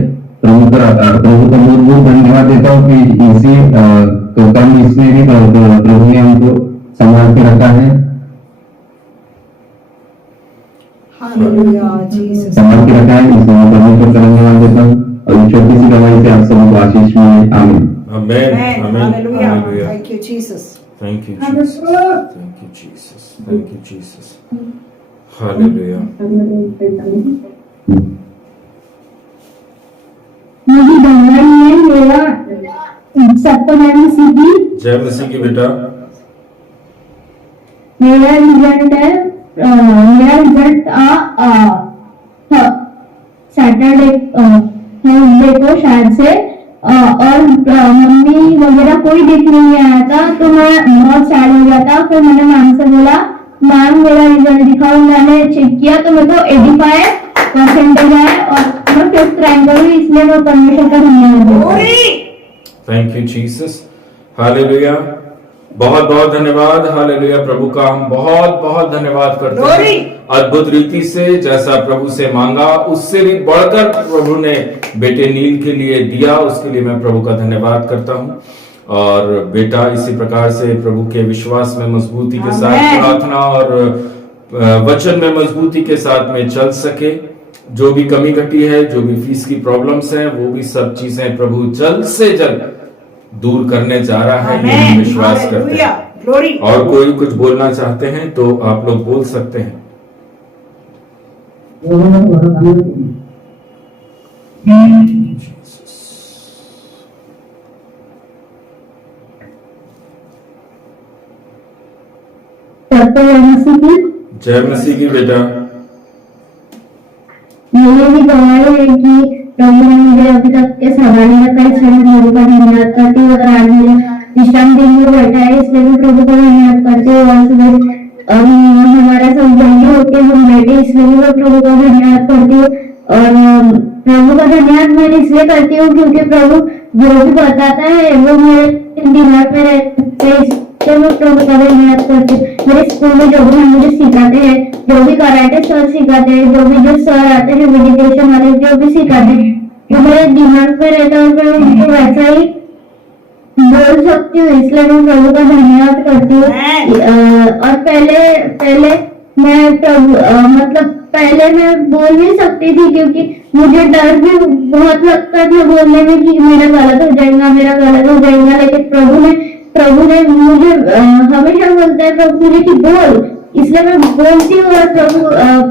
प्रभु का बहुत बहुत धन्यवाद देता हूँ कि इसी कम इसमें भी प्रभु ने हमको संभाल के रखा है, संभाल के रखा है। इसमें मैं परमेश्वर का धन्यवाद देता हूँ और छोटी सी दवाई से आप सबको आशीष में आमीन। Amen. Hallelujah. Thank you, Jesus. Thank you, Jesus. Thank you, Jesus. Thank you, Jesus. Hallelujah. मुझे धन्यवाद है मेरा सबको जय मसीह की, जय मसीह की बेटा। मेरा रिजल्ट है, मेरा रिजल्ट सैटरडे थर्सडे को शायद से, और मम्मी वगैरह कोई देख नहीं आया था, तो मैं बहुत सैड हो गया था। फिर मैंने मैम से बोला, मैम मेरा रिजल्ट दिखाओ। मैंने चेक किया तो मेरे को 85% है और मैं 5th रैंक हुई, इसलिए मैं परमेश्वर का धन्यवाद। Thank you Jesus. हालेलुया। बहुत बहुत धन्यवाद। हालेलुया। प्रभु का हम बहुत बहुत धन्यवाद करते हैं। अद्भुत रीति से जैसा प्रभु से मांगा उससे भी बढ़कर प्रभु ने बेटे नील के लिए दिया, उसके लिए मैं प्रभु का धन्यवाद करता हूँ। और बेटा इसी प्रकार से प्रभु के विश्वास में मजबूती के साथ, प्रार्थना और वचन में मजबूती के साथ में चल सके। जो भी कमी घटी है, जो भी फीस की प्रॉब्लम्स हैं, वो भी सब चीजें प्रभु जल्द से जल्द दूर करने जा रहा है, ये हम विश्वास करते हैं। और कोई कुछ बोलना चाहते हैं तो आप लोग बोल सकते हैं। जय मसीह की बेटा। मेरे भी गवाही है कि प्रभु ने मुझे अभी तक के सवाल रखा, इसलिए मैं प्रभु का धन्यवाद करती हूँ। और आज मेरे विश्राम दिन में बैठा है, इसलिए मैं प्रभु का धन्यवाद करती हूँ। और सुबह हमारा सब जल्दी होके हम बैठे, इसलिए मैं प्रभु का धन्यवाद करती हूँ। और प्रभु का धन्यवाद मैं इसलिए करती हूँ क्योंकि प्रभु जो भी बताता है वो मेरे दिमाग में रहता है, तो मैं प्रभु का धन्यवाद करती हूँ। मेरे स्कूल में जो भी मुझे सिखाते हैं, जो भी कराटे सर सिखाते हैं, जो भी जो सर आते हैं मेडिटेशन वाले जो भी सिखाते हैं, वो मेरे दिमाग में रहता है और मैं उनको वैसा ही बोल सकती हूँ, इसलिए मैं प्रभु का धन्यवाद करती हूँ। और पहले मैं प्रभु पहले मैं बोल नहीं सकती थी क्योंकि मुझे डर भी बहुत लगता था बोलने में कि मेरा गलत हो जाएगा, मेरा गलत हो जाएगा। लेकिन प्रभु ने प्रभु ने मुझे हमेशा बोलता है प्रभु मुझे कि बोल, इसलिए मैं बोलती हूँ और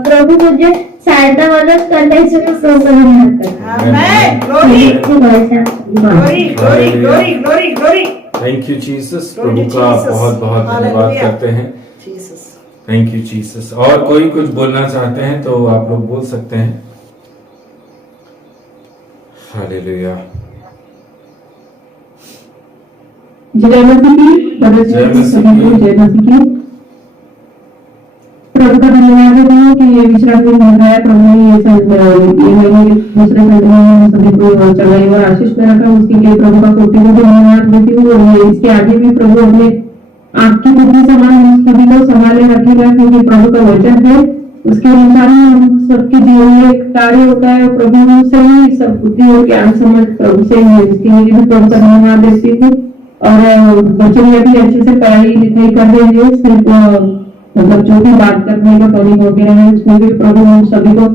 प्रभु मुझे सहायता मदद करता है, इसलिए मैं प्रभु का धन्यवाद करता हूँ। Amen. Glory glory glory glory glory glory. Thank you Jesus. Glory प्रभु to का Jesus. बहुत बहुत धन्यवाद Hallelujah. करते हैं। जीसस। Thank you Jesus. और कोई कुछ बोलना चाहते हैं तो आप लोग बोल सकते हैं। हालेलुया। जय मसीह की, जय मसीह सभी को की। जय मसीह की। प्रभु का धन्यवाद देता हूँ कि ये विश्राम दिन मिल रहा है। प्रभु ने ये महीने दूसरे संडे में सभी को चढ़ाई और आशीष में रखा, उसके लिए प्रभु का कोटि को धन्यवाद देती हूँ। और ये इसके आगे भी प्रभु अपने आपकी बुद्धि समान सभी को संभाले रखेगा, क्योंकि प्रभु का वचन है, उसके अनुसार हम सबके जीवन में कार्य होता है। प्रभु से ही सब बुद्धि और ज्ञान समझ प्रभु से ही है, इसके लिए भी प्रभु का धन्यवाद देती हूँ। और बच्चों ने भी अच्छे से पढ़ाई लिखाई कर रहे हैं, सिर्फ मतलब जो भी बात करने का टॉपिक वगैरह है उसमें भी प्रभु हम सभी को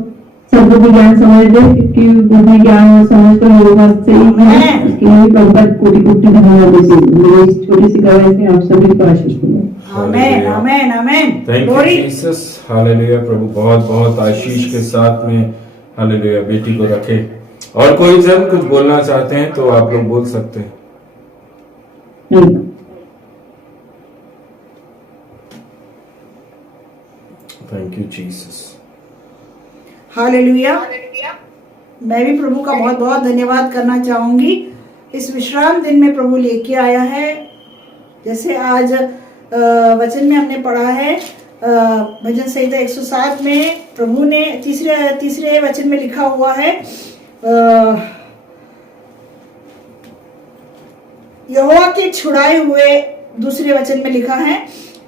सबको भी ज्ञान समझ दे, क्योंकि बुद्धि ज्ञान और समझ तो योगा से ही है। इसके लिए प्रभु का कोटि कोटि धन्यवाद देती हूँ। इस छोटी सी गवाही से आप सभी को आशीष मिले। Amen amen amen. Thank you glory. Jesus. Hallelujah. प्रभु बहुत बहुत आशीष के साथ में हालेलुया बेटी को रखे। और कोई जन कुछ बोलना चाहते हैं तो आप लोग बोल सकते हैं। Thank you Jesus. हालेलुया। मैं भी प्रभु का बहुत बहुत धन्यवाद करना चाहूंगी। इस विश्राम दिन में प्रभु लेके आया है, जैसे आज वचन में हमने पढ़ा है भजन संहिता 107 में प्रभु ने तीसरे वचन में लिखा हुआ है, यहोवा के छुड़ाए हुए, दूसरे वचन में लिखा है,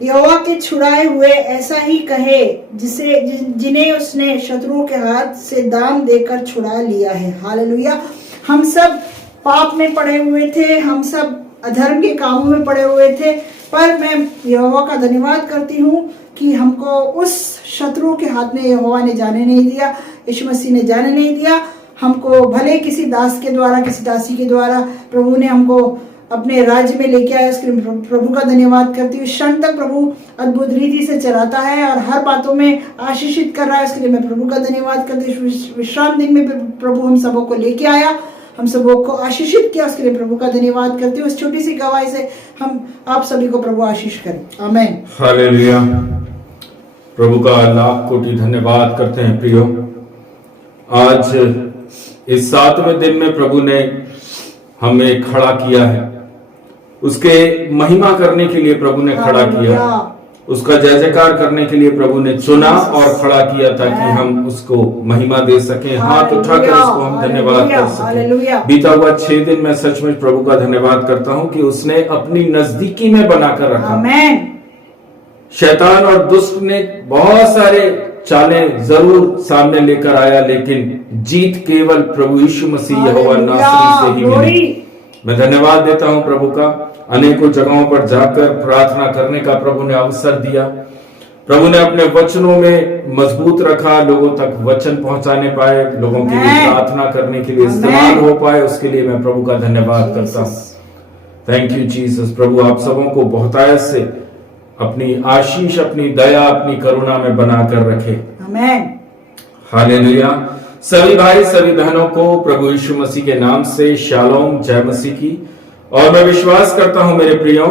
यहोवा के छुड़ाए हुए ऐसा ही कहे जिन्हें उसने शत्रुओं के हाथ से दाम देकर छुड़ा लिया है। हालेलुया। हम सब पाप में पड़े हुए थे, हम सब अधर्म के कामों में पड़े हुए थे, पर मैं यहोवा का धन्यवाद करती हूँ कि हमको उस शत्रुओं के हाथ में यहोवा ने जाने नहीं दिया, यीशु मसीह ने जाने नहीं दिया। हमको भले किसी दास के द्वारा, किसी दासी के द्वारा प्रभु ने हमको अपने राज्य में लेके आया, उसके लिए प्रभु का धन्यवाद करती हूँ। क्षण तक प्रभु अद्भुत रीति से चलाता है और हर बातों में आशीषित कर रहा है, उसके लिए मैं प्रभु का धन्यवाद करती हूँ। विश्राम दिन में प्रभु हम सबों को लेके आया, हम सबों को आशीषित किया, उसके लिए प्रभु का धन्यवाद करती हूँ। इस छोटी सी गवाही से हम आप सभी को प्रभु आशीष करें। आमेन। हालेलुया। प्रभु का लाख कोटि धन्यवाद करते हैं। प्रियो, आज इस 7वें दिन में प्रभु ने हमें खड़ा किया है, उसके महिमा करने के लिए प्रभु ने खड़ा किया, उसका जय जयकार करने के लिए प्रभु ने चुना और खड़ा किया ताकि हम उसको महिमा दे सकें, हाथ उठाकर उसको हम धन्यवाद कर सकें। बीता हुआ 6 दिन मैं सचमुच प्रभु का धन्यवाद करता हूं कि उसने अपनी नजदीकी में बनाकर रखा। शैतान और दुष्ट ने बहुत सारे चालें जरूर सामने लेकर आया, लेकिन जीत केवल प्रभु यीशु मसीह यहोवा नासरी से ही मिली। मैं धन्यवाद देता हूं प्रभु का। अनेकों जगहों पर जाकर प्रार्थना करने का प्रभु ने अवसर दिया, प्रभु ने अपने वचनों में मजबूत रखा, लोगों तक वचन पहुंचाने पाए, लोगों के लिए प्रार्थना करने के लिए इस्तेमाल हो पाए, उसके लिए मैं प्रभु का धन्यवाद करता हूं। Thank you Jesus. प्रभु आप सबों को बहुतायत से अपनी आशीष, अपनी दया, अपनी करुणा में बनाकर रखे। आमेन। हालेलुया। सभी भाई सभी बहनों को प्रभु यीशु मसीह के नाम से शालोम, जय मसीह की। और मैं विश्वास करता हूं मेरे प्रियो,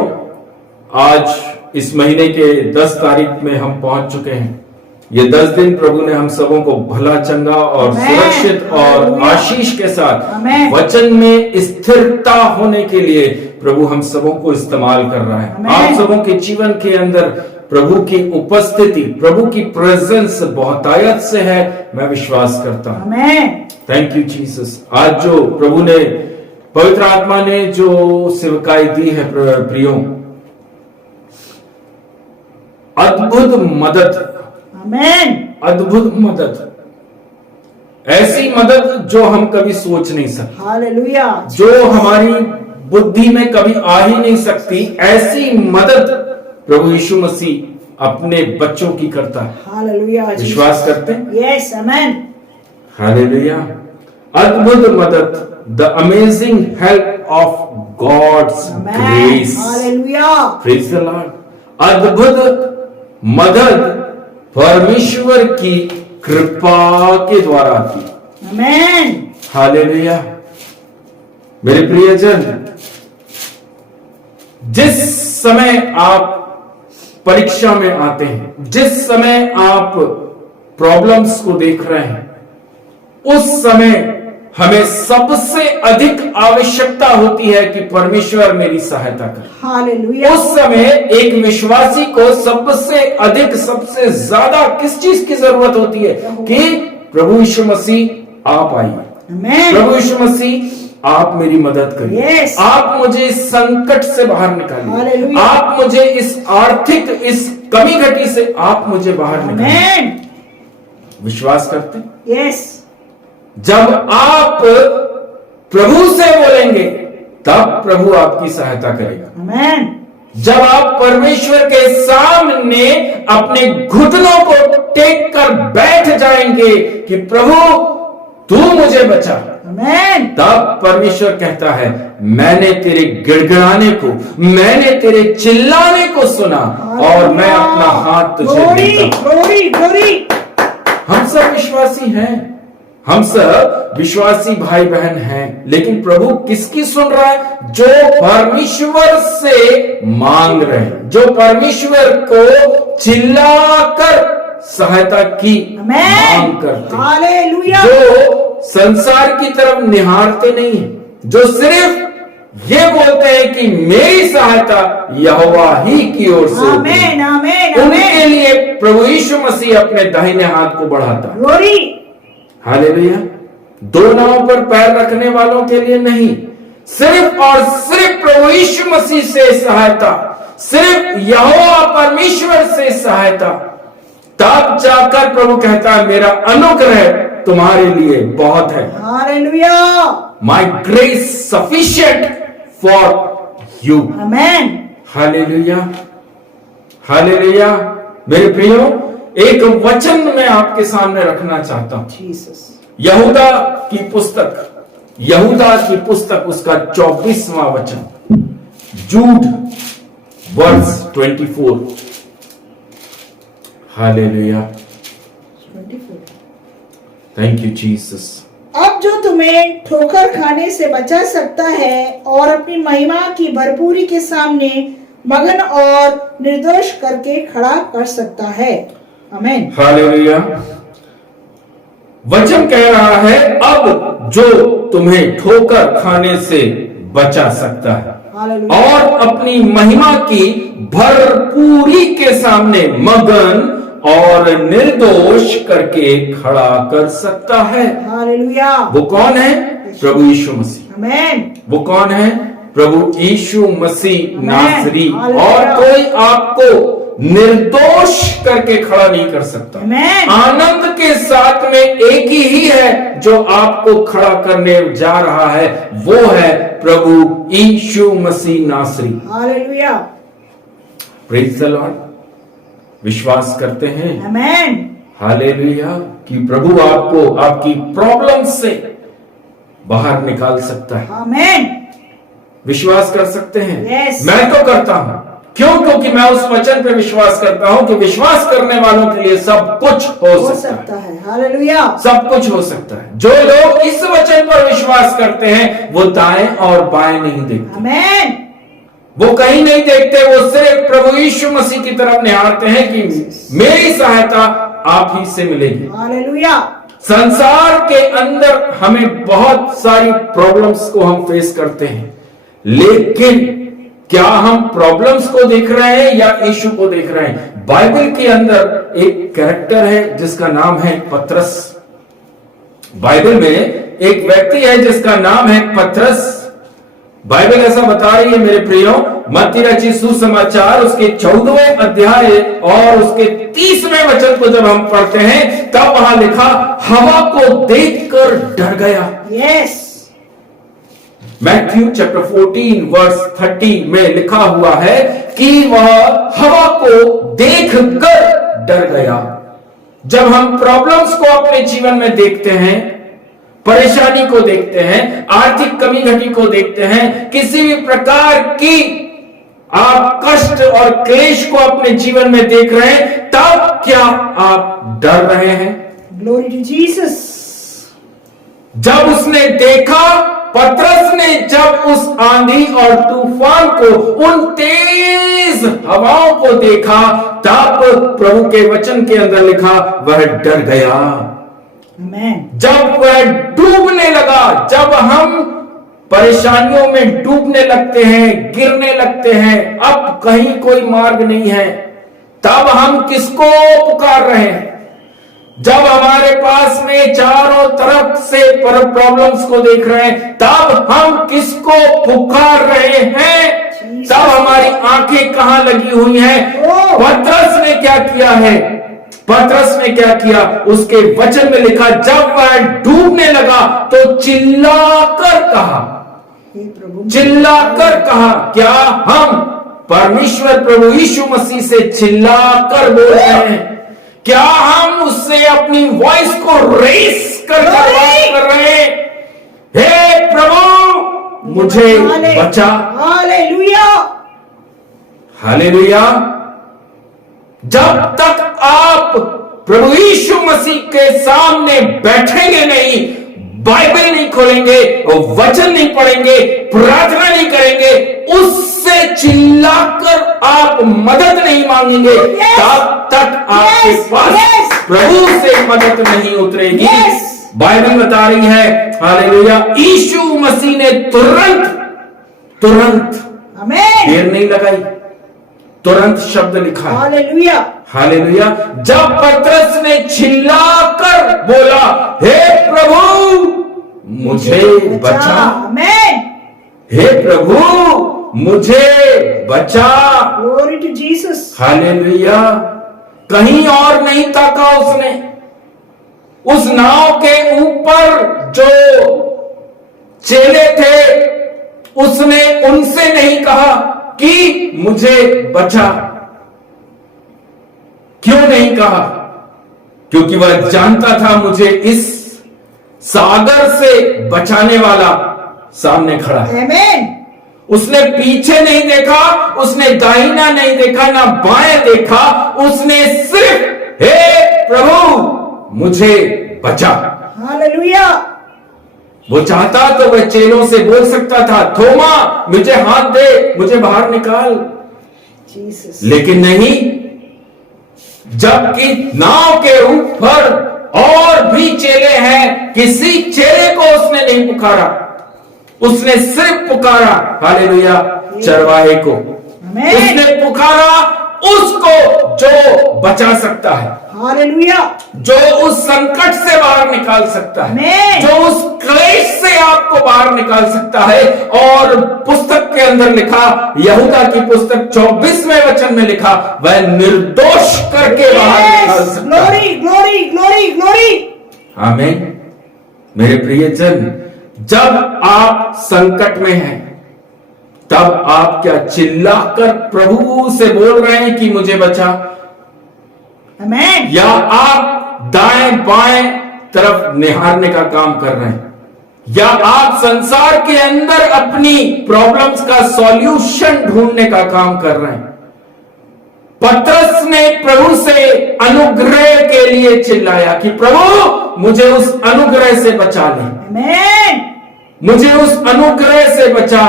आज इस महीने के 10 तारीख में हम पहुंच चुके हैं। ये 10 दिन प्रभु ने हम सबों को भला चंगा और सुरक्षित और आशीष के साथ वचन में स्थिरता होने के लिए प्रभु हम सबों को इस्तेमाल कर रहा है। आप सबों के जीवन के अंदर प्रभु की उपस्थिति, प्रभु की प्रेजेंस बहुतायत से है, मैं विश्वास करता हूं। Thank you Jesus. आज जो प्रभु ने, पवित्र आत्मा ने जो सेवकाई दी है प्रियो, अद्भुत मदद, अद्भुत मदद, ऐसी मदद जो हम कभी सोच नहीं सकते, हालेलुया, जो हमारी बुद्धि में कभी आ ही नहीं सकती, ऐसी मदद प्रभु यीशु मसीह अपने बच्चों की करता है। हालेलुया। विश्वास करते हैं? यस, आमेन। हालेलुया। अद्भुत मदद, the amazing help of God's grace. Hallelujah. Praise the Lord. अद्भुत मदद परमेश्वर की कृपा के द्वारा आती। आमेन। हालेलुया। मेरे प्रियजन, जिस समय आप परीक्षा में आते हैं, जिस समय आप प्रॉब्लम्स को देख रहे हैं, उस समय हमें सबसे अधिक आवश्यकता होती है कि परमेश्वर मेरी सहायता करे। हालेलुया। उस समय एक विश्वासी को सबसे अधिक, सबसे ज्यादा किस चीज की जरूरत होती है? कि प्रभु यीशु मसीह आप आइए, आमेन। प्रभु यीशु मसीह आप मेरी मदद करिए, Yes. आप मुझे इस संकट से बाहर निकालिए, Hallelujah. आप मुझे इस आर्थिक इस कमी घटी से आप मुझे बाहर निकालिए। आमेन। विश्वास करते हैं? यस। जब आप प्रभु से बोलेंगे तब प्रभु आपकी सहायता करेगा। आमेन। जब आप परमेश्वर के सामने अपने घुटनों को टेक कर बैठ जाएंगे कि प्रभु तू मुझे बचा, आमेन। तब परमेश्वर कहता है मैंने तेरे गिड़गिड़ाने को, मैंने तेरे चिल्लाने को सुना और मैं अपना हाथ तुझे ग्लोरी, देता हूं। Glory, glory. हम सब विश्वासी हैं, हम सब विश्वासी भाई बहन हैं, लेकिन प्रभु किसकी सुन रहा है? जो परमेश्वर से मांग रहे हैं, जो परमेश्वर को चिल्लाकर सहायता की मांग करते हैं, हालेलुया। जो संसार की तरफ निहारते नहीं हैं, जो सिर्फ ये बोलते हैं कि मेरी सहायता यहोवा ही की ओर से होती है। आमेन, आमेन, उनके आमेन। लिए प्रभु यीशु मसीह अपने दाहिने हाथ को बढ़ाता है। ग्लोरी। हालेलुया। दो नाव पर पैर रखने वालों के लिए नहीं, सिर्फ और सिर्फ प्रभु यीशु मसीह से सहायता, सिर्फ यहोवा परमेश्वर से सहायता, तब जाकर प्रभु कहता है मेरा अनुग्रह तुम्हारे लिए बहुत है। Hallelujah. My grace sufficient for you. Amen. Hallelujah, hallelujah. मेरे प्रियो, एक वचन मैं आपके सामने रखना चाहता हूं। जीसस। यहूदा की पुस्तक, यहूदा की पुस्तक उसका 24वां वचन, Jude verse 24। Hallelujah. 24। Thank you Jesus. अब जो तुम्हें ठोकर खाने से बचा सकता है और अपनी महिमा की भरपूरी के सामने मगन और निर्दोष करके खड़ा कर सकता है। आमेन। हालेलुया। वचन कह रहा है अब जो तुम्हें ठोकर खाने से बचा सकता है हालेलुया। और अपनी महिमा की भरपूरी के सामने मगन और निर्दोष करके खड़ा कर सकता है। हालेलुया। वो कौन है? प्रभु यीशु मसीह। आमेन। वो कौन है? प्रभु यीशु मसीह नासरी। हालेलुया। और कोई आपको निर्दोष करके खड़ा नहीं कर सकता। आमेन। आनंद के साथ में एक ही है जो आपको खड़ा करने जा रहा है, वो है प्रभु यीशु मसीह नासरी। हालेलुया। Praise the Lord. विश्वास करते हैं? आमेन। हालेलुया कि प्रभु आपको आपकी प्रॉब्लम से बाहर निकाल सकता है। आमेन। विश्वास कर सकते हैं? Yes. मैं तो करता हूं। क्यों? क्योंकि मैं उस वचन पे विश्वास करता हूं कि विश्वास करने वालों के लिए सब कुछ हो सकता है। हालेलुया। सब कुछ हो सकता है। जो लोग इस वचन पर विश्वास करते हैं वो दाएं और बाएं नहीं देखते, आमेन। वो कहीं नहीं देखते, वो सिर्फ प्रभु यीशु मसीह की तरफ निहारते हैं कि मेरी सहायता आप ही से मिलेगी। हालेलुया। संसार के अंदर हमें बहुत सारी प्रॉब्लम्स को हम फेस करते हैं, लेकिन क्या हम प्रॉब्लम्स को देख रहे हैं या यीशु को देख रहे हैं? बाइबल के अंदर एक कैरेक्टर है जिसका नाम है पतरस। बाइबल में एक व्यक्ति है जिसका नाम है पतरस। बाइबल ऐसा बता रही है मेरे प्रियो, मत्ती रचित सुसमाचार उसके 14वें अध्याय और उसके 30वें वचन को जब हम पढ़ते हैं तब वहां लिखा हवा को देखकर डर गया। यस। मैथ्यू चैप्टर 14 वर्स 30 में लिखा हुआ है कि वह हवा को देखकर डर गया। जब हम प्रॉब्लम्स को अपने जीवन में देखते हैं परेशानी को देखते हैं, आर्थिक कमी घटी को देखते हैं, किसी भी प्रकार की आप कष्ट और क्लेश को अपने जीवन में देख रहे हैं, तब क्या आप डर रहे हैं? Glory to Jesus. जब उसने देखा, पतरस ने जब उस आंधी और तूफान को, उन तेज हवाओं को देखा, तब प्रभु के वचन के अंदर लिखा वह डर गया। Amen. जब वह डूबने लगा, जब हम परेशानियों में डूबने लगते हैं, गिरने लगते हैं, अब कहीं कोई मार्ग नहीं है, तब हम किसको पुकार रहे हैं? जब हमारे पास में चारों तरफ से प्रॉब्लम्स को देख रहे हैं, तब हम किसको पुकार रहे हैं? तब हमारी आंखें कहां लगी हुई हैं? पतरस ने क्या किया है? पतरस ने क्या किया? उसके वचन में लिखा, जब वह डूबने लगा तो चिल्लाकर कहा, हे प्रभु, चिल्लाकर कहा। क्या हम परमेश्वर प्रभु यीशु मसीह से चिल्लाकर बोल रहे हैं? क्या हम उससे अपनी वॉइस को रेस कर बात कर रहे हैं? हे प्रभु, मुझे बचा। Hallelujah, hallelujah. जब तक आप प्रभु यीशु मसीह के सामने बैठेंगे नहीं, बाइबल नहीं खोलेंगे, वचन नहीं पढ़ेंगे, प्रार्थना नहीं करेंगे, उससे चिल्लाकर आप मदद नहीं मांगेंगे, तब तक आपके पास प्रभु से मदद नहीं उतरेगी। बाइबल बता रही है, हालेलुया, यीशु मसीह ने तुरंत आमेन, देर नहीं लगाई, तुरंत शब्द लिखा है। Hallelujah, hallelujah. जब पतरस ने चिल्लाकर बोला, हे प्रभु मुझे बचा, आमेन, हे प्रभु मुझे बचा। Glory to Jesus, hallelujah. कहीं और नहीं ताका उसने। उस नाव के ऊपर जो चेले थे, उसने उनसे नहीं कहा कि मुझे बचा। क्यों नहीं कहा? क्योंकि वह जानता था मुझे इस सागर से बचाने वाला सामने खड़ा है। आमेन, उसने पीछे नहीं देखा, उसने दाहिना नहीं देखा, ना बाएं देखा, उसने सिर्फ हे प्रभु मुझे बचा। हालेलुया, वो चाहता तो वह चेलों से बोल सकता था, थोमा मुझे हाथ दे, मुझे बाहर निकाल, जीसस, लेकिन नहीं। जबकि नाव के ऊपर और भी चेले हैं, किसी चेले को उसने नहीं पुकारा, उसने सिर्फ पुकारा हालेलुया चरवाहे को। आमेन, उसने पुकारा उसको जो बचा सकता है, हालेलुया, जो उस संकट से बाहर निकाल सकता है, आमेन, जो उस क्लेश से आपको बाहर निकाल सकता है। और पुस्तक के अंदर लिखा, यहूदा की पुस्तक 24वें वचन में लिखा, वह निर्दोष करके बाहर निकाल सकता है। ग्लोरी, ग्लोरी, ग्लोरी, ग्लोरी, आमीन। मेरे प्रियजन, जब आप संकट में हैं, तब आप क्या चिल्लाकर प्रभु से बोल रहे हैं कि मुझे बचा? आमेन, या आप दाएं बाएं तरफ निहारने का काम कर रहे हैं? या आप संसार के अंदर अपनी प्रॉब्लम्स का सॉल्यूशन ढूंढने का काम कर रहे हैं? पतरस ने प्रभु से अनुग्रह के लिए चिल्लाया कि प्रभु मुझे उस अनुग्रह से बचा ले, आमेन, मुझे उस अनुग्रह से बचा।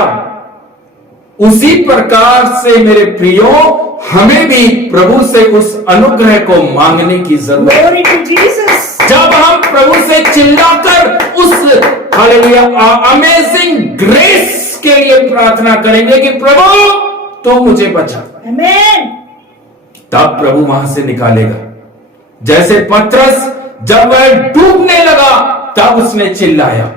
उसी प्रकार से मेरे प्रियो, हमें भी प्रभु से उस अनुग्रह को मांगने की जरूरत है। ग्लोरी टू जीसस, जब हम प्रभु से चिल्लाकर उस हालेलुया अमेजिंग ग्रेस के लिए प्रार्थना करेंगे कि प्रभु तो मुझे बचा, आमेन, तब प्रभु वहां से निकालेगा। जैसे पतरस जब वह डूबने लगा, तब उसने चिल्लाया।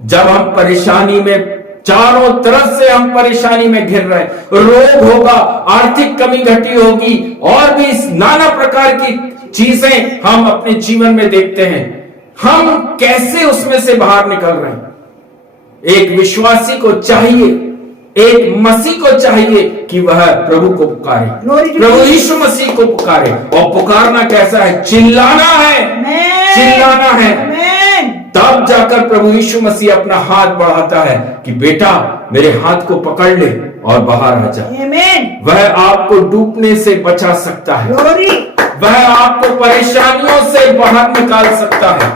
जब हम परेशानी में, चारों तरफ से हम परेशानी में घिर रहे, रोग होगा, आर्थिक कमी घटी होगी, और भी नाना प्रकार की चीजें हम अपने जीवन में देखते हैं, हम कैसे उसमें से बाहर निकल रहे हैं? एक विश्वासी को चाहिए, एक मसीह को चाहिए कि वह प्रभु को पुकारे, प्रभु यीशु मसीह को पुकारे। और पुकारना कैसा है? चिल्लाना है, चिल्लाना है, तब जाकर प्रभु यीशु मसीह अपना हाथ बढ़ाता है कि बेटा मेरे हाथ को पकड़ ले और बाहर आ जा। आमेन। वह आपको डूबने से बचा सकता है, ग्लोरी। वह आपको परेशानियों से बाहर निकाल सकता है,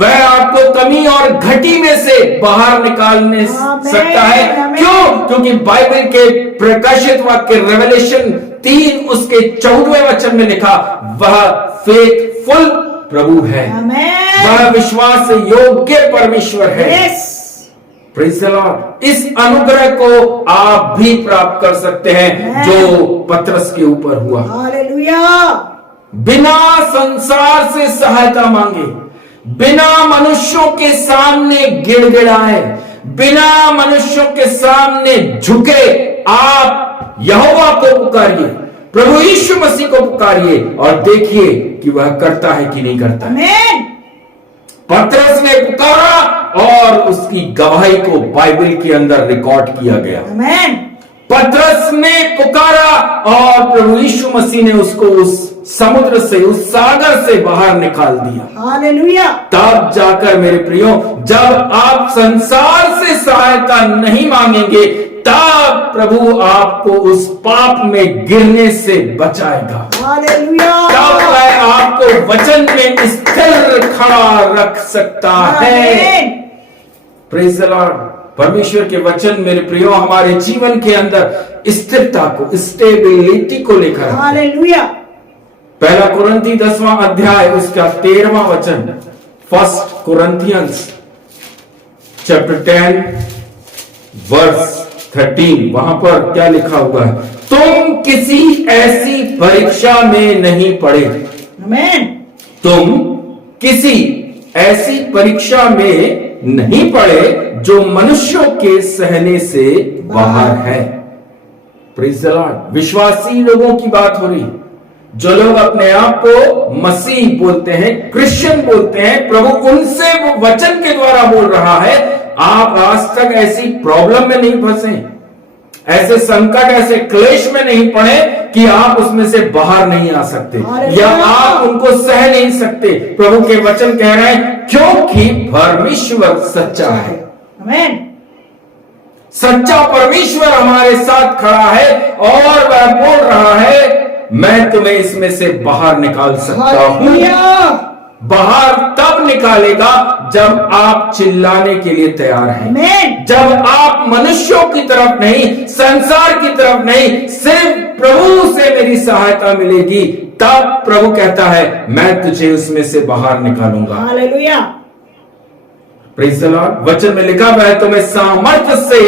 वह आपको कमी और घटी में से बाहर निकालने सकता है। क्यों? क्योंकि बाइबल के प्रकाशित वाक्य रेवलेशन 3 उसके 14वें वचन में लिखा, वह फेथफुल प्रभु है, वह विश्वास योग्य परमेश्वर है। Praise the Lord. इस अनुग्रह को आप भी प्राप्त कर सकते हैं जो पतरस के ऊपर हुआ। हालेलुया। बिना संसार से सहायता मांगे, बिना मनुष्यों के सामने गिड़गिड़ाए, बिना मनुष्यों के सामने झुके, आप यहोवा को पुकारिए, प्रभु यीशु मसीह को पुकारिए और देखिए कि वह करता है कि नहीं करता। आमेन। पतरस ने पुकारा और उसकी गवाही को बाइबल के अंदर रिकॉर्ड किया गया। आमेन। पतरस ने पुकारा और प्रभु यीशु मसीह ने उसको उस समुद्र से, उस सागर से बाहर निकाल दिया। हालेलुया। तब जाकर मेरे प्रियो, जब आप संसार से सहायता नहीं मांगेंगे, तब प्रभु आपको उस पाप में गिरने से बचाएगा। हालेलुया। तब वह आपको वचन में स्थिर खड़ा रख सकता है। Praise the Lord. परमेश्वर के वचन मेरे प्रियो हमारे जीवन के अंदर स्थिरता को, स्टेबिलिटी को लेकर। हालेलुया। पहला कुरिन्थी 10वां अध्याय उसका 13वां वचन, 1 Corinthians chapter 10 verse 13, वहां पर क्या लिखा हुआ है? तुम किसी ऐसी परीक्षा में नहीं पड़े। आमेन। तुम किसी ऐसी परीक्षा में नहीं पड़े जो मनुष्यों के सहने से बाहर है। Praise the Lord. विश्वासी लोगों की बात हो रही, जो लोग अपने आप को मसीह बोलते हैं, क्रिश्चियन बोलते हैं, प्रभु उनसे वो वचन के द्वारा बोल रहा है, आप आज तक ऐसी प्रॉब्लम में नहीं फंसे, ऐसे संकट, ऐसे क्लेश में नहीं पड़े कि आप उसमें से बाहर नहीं आ सकते या आप उनको सह नहीं सकते। प्रभु के वचन कह रहे हैं क्योंकि परमेश्वर सच्चा है। आमेन। सच्चा परमेश्वर हमारे साथ खड़ा है और वह बोल रहा है मैं तुम्हें इसमें से बाहर निकाल सकता हूं। बाहर तब निकालेगा जब आप चिल्लाने के लिए तैयार हैं, जब आप मनुष्यों की तरफ नहीं, संसार की तरफ नहीं, सिर्फ प्रभु से मेरी सहायता मिलेगी, तब प्रभु कहता है मैं तुझे उसमें से बाहर निकालूंगा। हालेलुया। Praise the Lord. वचन में लिखा हुआ है तुम्हें सामर्थ्य से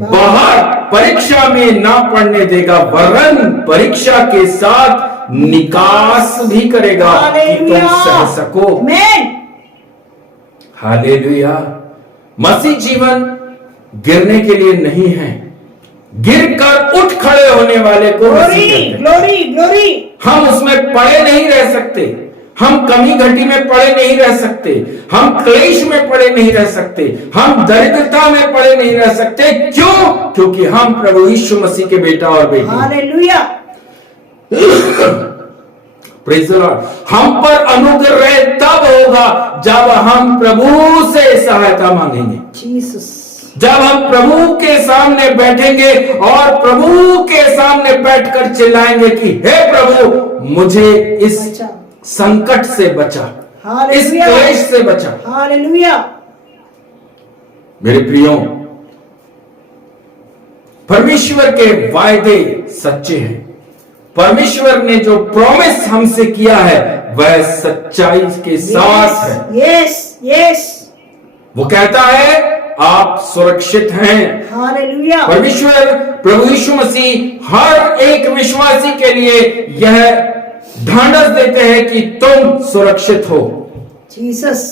बाहर परीक्षा में ना पड़ने देगा, वरन परीक्षा के साथ निकास भी करेगा कि तुम सह सको। हालेलुया। मसीह जीवन गिरने के लिए नहीं है, गिरकर उठ खड़े होने वाले को मसीह कहते हैं। Glory glory. हम उसमें पड़े नहीं रह सकते, हम कमी घटी में पड़े नहीं रह सकते, हम क्लेश में पड़े नहीं रह सकते, हम दरिद्रता में पड़े नहीं रह सकते। क्यों? क्योंकि हम प्रभु यीशु मसीह के बेटा और बेटी। हालेलुया। Praise the Lord. हम पर अनुग्रह तब होगा जब हम प्रभु से सहायता मांगेंगे, जीसस। जब हम प्रभु के सामने बैठेंगे और प्रभु के सामने बैठकर चिल्लाएंगे कि हे प्रभु मुझे इस संकट से बचा, इस क्लेश से बचा। हालेलुया। मेरे प्रियो, परमेश्वर के वायदे सच्चे हैं। परमेश्वर ने जो प्रॉमिस हमसे किया है वह सच्चाई के साथ है। Yes yes. वो कहता है आप सुरक्षित हैं। हालेलुया। परमेश्वर प्रभु यीशु मसीह हर एक विश्वासी के लिए यह ढांढस देते हैं कि तुम सुरक्षित हो। जीसस।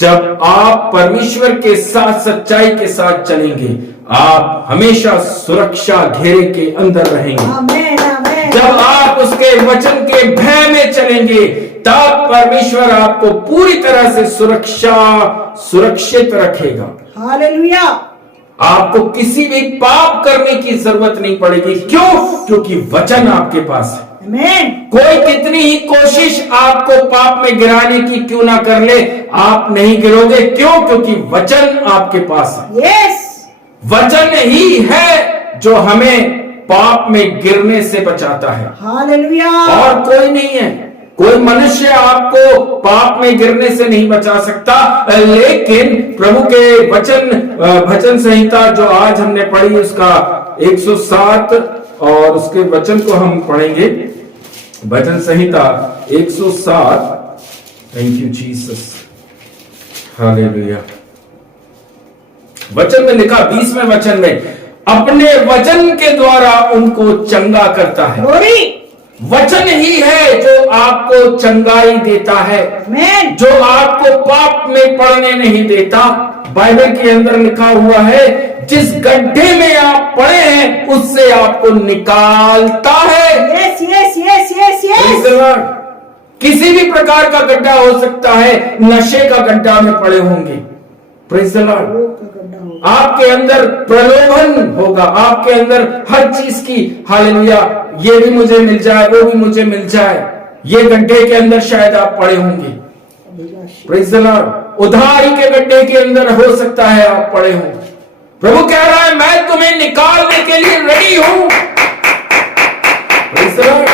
जब आप परमेश्वर के साथ सच्चाई के साथ चलेंगे, आप हमेशा सुरक्षा घेरे के अंदर रहेंगे। आमेन आमेन। जब आप उसके वचन के भय में चलेंगे, तब परमेश्वर आपको पूरी तरह से सुरक्षित रखेगा। हालेलुया। आपको किसी भी पाप करने की जरूरत नहीं पड़ेगी। क्यों? क्योंकि वचन आपके पास है। आमेन। कोई कितनी ही कोशिश आपको पाप में गिराने की क्यों ना कर ले, आप नहीं गिरोगे। क्यों? क्योंकि वचन आपके पास है। यस, वचन ही है जो हमें पाप में गिरने से बचाता है, हालेलुया। और कोई नहीं है। कोई मनुष्य आपको पाप में गिरने से नहीं बचा सकता, लेकिन प्रभु के वचन, भजन संहिता जो आज हमने पढ़ी उसका 107 और उसके वचन को हम पढ़ेंगे। भजन संहिता 107। Thank you Jesus, hallelujah. वचन में लिखा 20वें वचन में, अपने वचन के द्वारा उनको चंगा करता है। ग्लोरी, वचन ही है जो आपको चंगाई देता है, आमेन। जो आपको पाप में पड़ने नहीं देता। बाइबल के अंदर लिखा हुआ है, जिस गड्ढे में आप पड़े हैं उससे आपको निकालता है। Yes yes yes yes Praise the yes, Lord। किसी भी प्रकार का गड्ढा हो सकता है, नशे का गड्ढा में पड़े होंगे। Praise the Lord। आपके अंदर प्रलोभन होगा, आपके अंदर हर चीज की, हालेलुया, ये भी मुझे मिल जाए, वो भी मुझे मिल जाए, ये गड्ढे के अंदर शायद आप पड़े होंगे। Praise the Lord. उधारी के गड्ढे के अंदर हो सकता है आप पड़े हो। प्रभु कह रहा है, मैं तुम्हें निकालने के लिए रेडी हूं। Praise the Lord.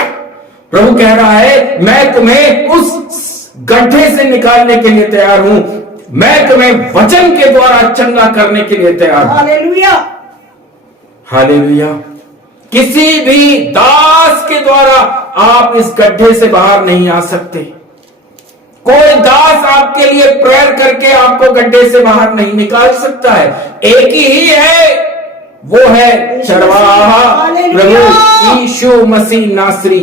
प्रभु कह रहा है, मैं तुम्हें उस गड्ढे से निकालने के लिए तैयार हूं। मैं तुम्हें वचन के द्वारा चंगा करने के लिए तैयार हूं। Hallelujah, hallelujah. किसी भी दास के द्वारा आप इस गड्ढे से बाहर नहीं आ सकते। कोई दास आपके लिए प्रेयर करके आपको गड्ढे से बाहर नहीं निकाल सकता है। एक ही है, वो है चरवाहा प्रभु यीशु मसीह नासरी,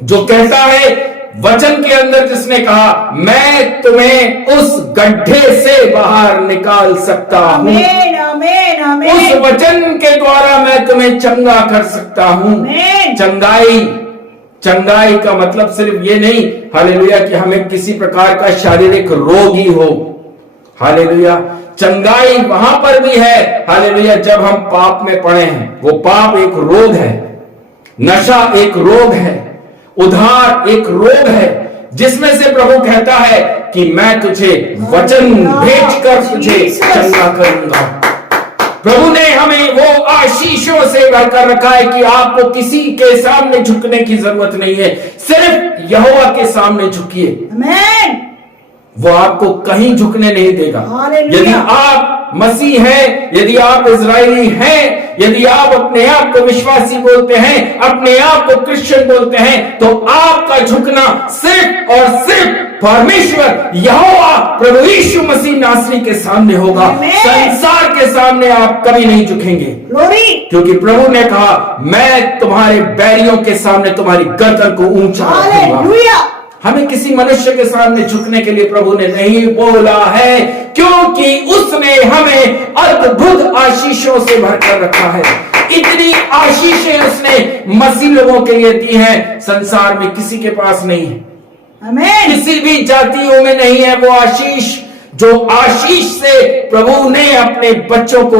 जो कहता है वचन के अंदर, जिसने कहा, मैं तुम्हें उस गड्ढे से बाहर निकाल सकता हूं। आमेन आमेन आमेन। उस वचन के द्वारा मैं तुम्हें चंगा कर सकता हूं। आमेन। चंगाई का मतलब सिर्फ ये नहीं, हालेलुया, कि हमें किसी प्रकार का शारीरिक रोग ही हो। हालेलुया। चंगाई वहां पर भी है, हालेलुया, जब हम पाप में पड़े हैं। वो पाप एक रोग है, नशा एक रोग है, उधार एक रोग है, जिसमें से प्रभु कहता है कि मैं तुझे वचन भेजकर तुझे चंगा करूंगा। प्रभु ने हमें वो आशीषों से भरकर रखा है कि आपको किसी के सामने झुकने की जरूरत नहीं है। सिर्फ यहोवा के सामने झुकिए, आमेन। वो आपको कहीं झुकने नहीं देगा। हालेलुया। यदि आप मसीह हैं, यदि आप इजरायली हैं, यदि आप अपने आप को विश्वासी बोलते हैं, अपने आप को क्रिश्चियन बोलते हैं, तो आपका झुकना सिर्फ और सिर्फ परमेश्वर यहोवा प्रभु यीशु मसीह नासरी के सामने होगा। संसार के सामने आप कभी नहीं झुकेंगे। ग्लोरी, क्योंकि प्रभु ने कहा, मैं तुम्हारे बैरियों के सामने तुम्हारी गर्दन को ऊंचा रखूंगा। हालेलुया। हमें किसी मनुष्य के सामने झुकने के लिए प्रभु ने नहीं बोला है, क्योंकि उसने हमें अद्भुत आशीषों से भरकर रखा है। इतनी आशीषें उसने मसीह लोगों के लिए दी हैं, संसार में किसी के पास नहीं है। आमेन। किसी भी जातियों में नहीं है वो आशीष, जो आशीष से प्रभु ने अपने बच्चों को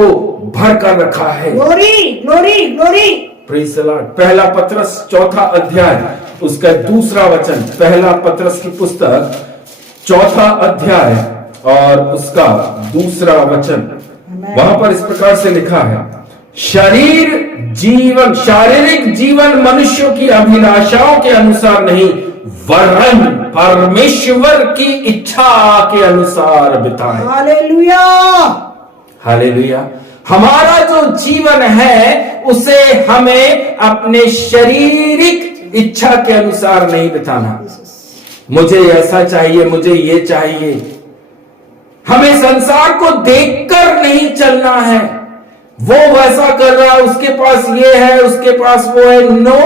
भर कर रखा है। Glory glory glory. Praise the Lord. पहला पतरस 4 अध्याय उसका 2 वचन, पहला पतरस की पुस्तक 4 अध्याय और उसका 2 वचन, वहां पर इस प्रकार से लिखा है, शारीरिक जीवन मनुष्यों की अभिलाषाओं के अनुसार नहीं, वरन परमेश्वर की इच्छा के अनुसार बिताएं। हालेलुया। हालेलुया। हमारा जो जीवन है उसे हमें अपने शारीरिक इच्छा के अनुसार नहीं बिताना। मुझे ऐसा चाहिए, मुझे ये चाहिए। हमें संसार को देखकर नहीं चलना है, वो वैसा कर रहा है, उसके पास ये है, उसके पास वो है। नो,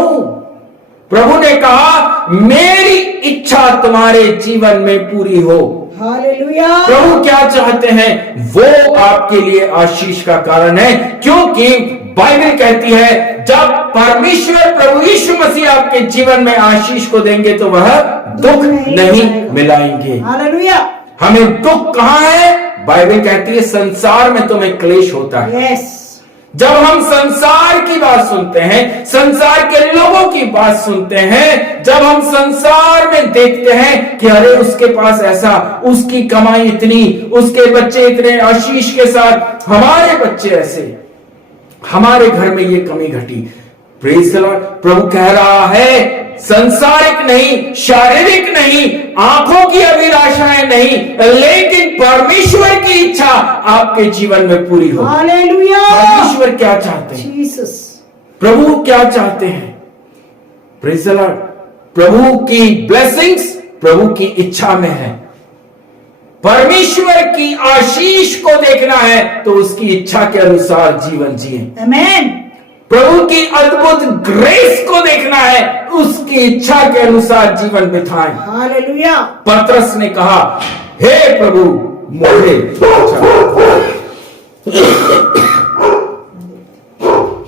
प्रभु ने कहा, मेरी इच्छा तुम्हारे जीवन में पूरी हो। हालेलुया। प्रभु क्या चाहते हैं, वो आपके लिए आशीष का कारण है, क्योंकि बाइबल कहती है, जब परमेश्वर प्रभु यीशु मसीह आपके जीवन में आशीष को देंगे तो वह दुख नहीं मिलाएंगे। हालेलुया। हमें दुख कहां है? बाइबल कहती है, संसार में तुम्हें क्लेश होता है। यस। जब हम संसार की बात सुनते हैं, संसार के लोगों की बात सुनते हैं, जब हम संसार में देखते हैं कि अरे उसके पास ऐसा, उसकी कमाई इतनी, उसके बच्चे इतने आशीष के साथ, हमारे बच्चे ऐसे, हमारे घर में ये कमी घटी। Praise the Lord. प्रभु कह रहा है संसारिक नहीं, शारीरिक नहीं, आंखों की अभिलाषाएं नहीं, लेकिन परमेश्वर की इच्छा आपके जीवन में पूरी हो। हालेलुया। परमेश्वर क्या चाहते हैं? जीसस। प्रभु क्या चाहते हैं? Praise the Lord. प्रभु की ब्लेसिंग्स प्रभु की इच्छा में है। परमेश्वर की आशीष को देखना है तो उसकी इच्छा के अनुसार जीवन जिए। आमेन। प्रभु की अद्भुत ग्रेस को देखना है, उसकी इच्छा के अनुसार जीवन बिताएं। हालेलुया। पतरस ने कहा, हे प्रभु मुझे बचा।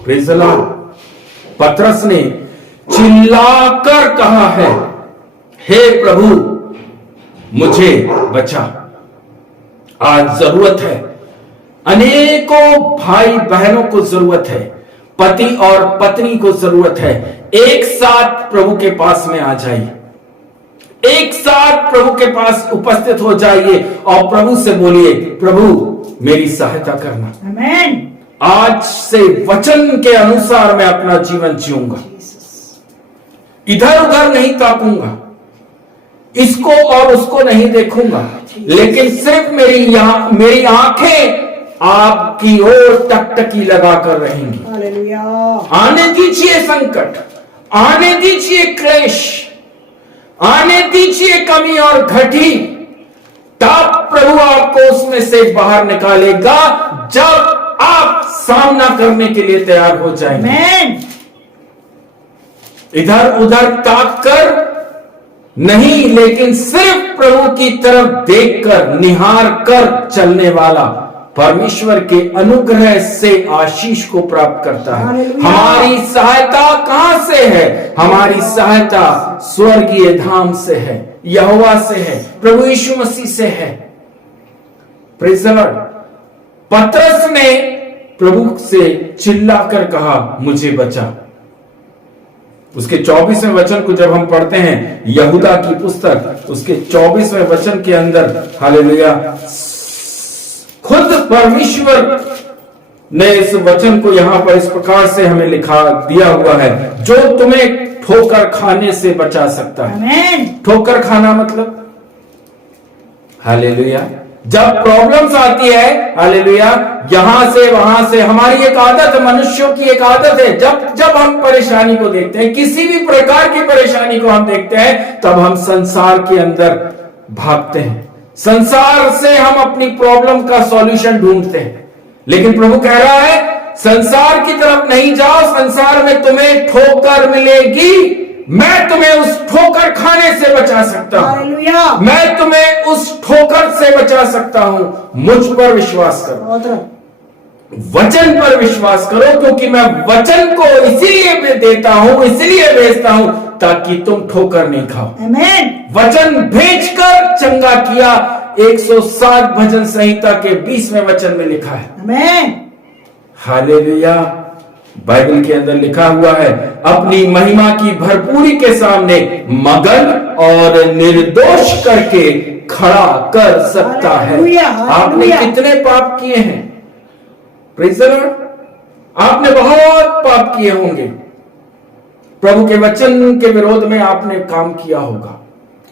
Praise the Lord. पतरस ने चिल्लाकर कहा है, हे प्रभु मुझे बचा। आज जरूरत है, अनेकों भाई बहनों को जरूरत है, पति और पत्नी को जरूरत है, एक साथ प्रभु के पास में आ जाइए, एक साथ प्रभु के पास उपस्थित हो जाइए और प्रभु से बोलिए, प्रभु मेरी सहायता करना। आमेन। आज से वचन के अनुसार मैं अपना जीवन जीऊंगा, इधर उधर नहीं ताकूंगा, इसको और उसको नहीं देखूंगा, लेकिन सिर्फ मेरी आंखें आपकी ओर टकटकी लगाकर रहेंगी। हालेलुया। आने दीजिए संकट, आने दीजिए क्लेश, आने दीजिए कमी और घटी, तब प्रभु आपको उसमें से बाहर निकालेगा जब आप सामना करने के लिए तैयार हो जाएंगे। आमेन। इधर उधर ताक कर नहीं, लेकिन सिर्फ प्रभु की तरफ देखकर, निहार कर चलने वाला परमेश्वर के अनुग्रह से आशीष को प्राप्त करता है। हालेलुया। हमारी सहायता कहां से है? हमारी सहायता स्वर्गीय धाम से है, यहोवा से है, प्रभु यीशु मसीह से है। Praise the Lord. पतरस ने प्रभु से चिल्लाकर कहा, मुझे बचा। उसके 24वें वचन को जब हम पढ़ते हैं, यहूदा की पुस्तक उसके 24वें वचन के अंदर, हालेलुया, खुद परमेश्वर ने इस वचन को यहां पर इस प्रकार से हमें लिखा दिया हुआ है, जो तुम्हें ठोकर खाने से बचा सकता है। आमेन। ठोकर खाना मतलब, हालेलुया, जब प्रॉब्लम्स आती है, हालेलुया, यहां से वहां से, हमारी एक आदत है, मनुष्यों की एक आदत है, जब हम परेशानी को देखते हैं, किसी भी प्रकार की परेशानी को हम देखते हैं, तब हम संसार के अंदर भागते हैं, संसार से हम अपनी प्रॉब्लम का सॉल्यूशन ढूंढते हैं। लेकिन प्रभु कह रहा है, संसार की तरफ नहीं जाओ, संसार में तुम्हें ठोकर मिलेगी, मैं तुम्हें उस ठोकर खाने से बचा सकता हूं। हालेलुया। मैं तुम्हें उस ठोकर से बचा सकता हूं। मुझ पर विश्वास करो, वचन पर विश्वास करो, क्योंकि मैं वचन को इसीलिए देता हूं, इसीलिए भेजता हूं, ताकि तुम ठोकर नहीं खाओ। आमेन। वचन भेजकर चंगा किया, 107 भजन संहिता के 20वें वचन में लिखा है। आमेन। हालेलुया। बाइबल के अंदर लिखा हुआ है, अपनी महिमा की भरपूरी के सामने मगन और निर्दोष करके खड़ा कर सकता है। आपने कितने पाप किए हैं? Praise the Lord. आपने बहुत पाप किए होंगे, प्रभु के वचन के विरोध में आपने काम किया होगा,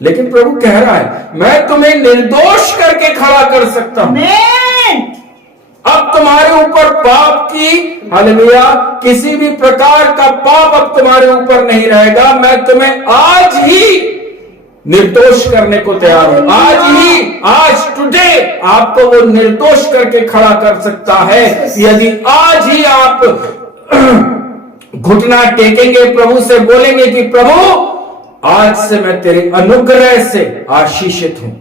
लेकिन प्रभु कह रहा है, मैं तुम्हें निर्दोष करके खड़ा कर सकता हूं। आमेन। अब तुम्हारे ऊपर पाप की, हालेलुया, किसी भी प्रकार का पाप अब तुम्हारे ऊपर नहीं रहेगा। मैं तुम्हें आज ही निर्दोष करने को तैयार हूं। आज ही, आज टुडे आपको वो निर्दोष करके खड़ा कर सकता है, यदि आज ही आप घुटना टेकेंगे, प्रभु से बोलेंगे कि प्रभु आज से मैं तेरे अनुग्रह से आशीषित हूं,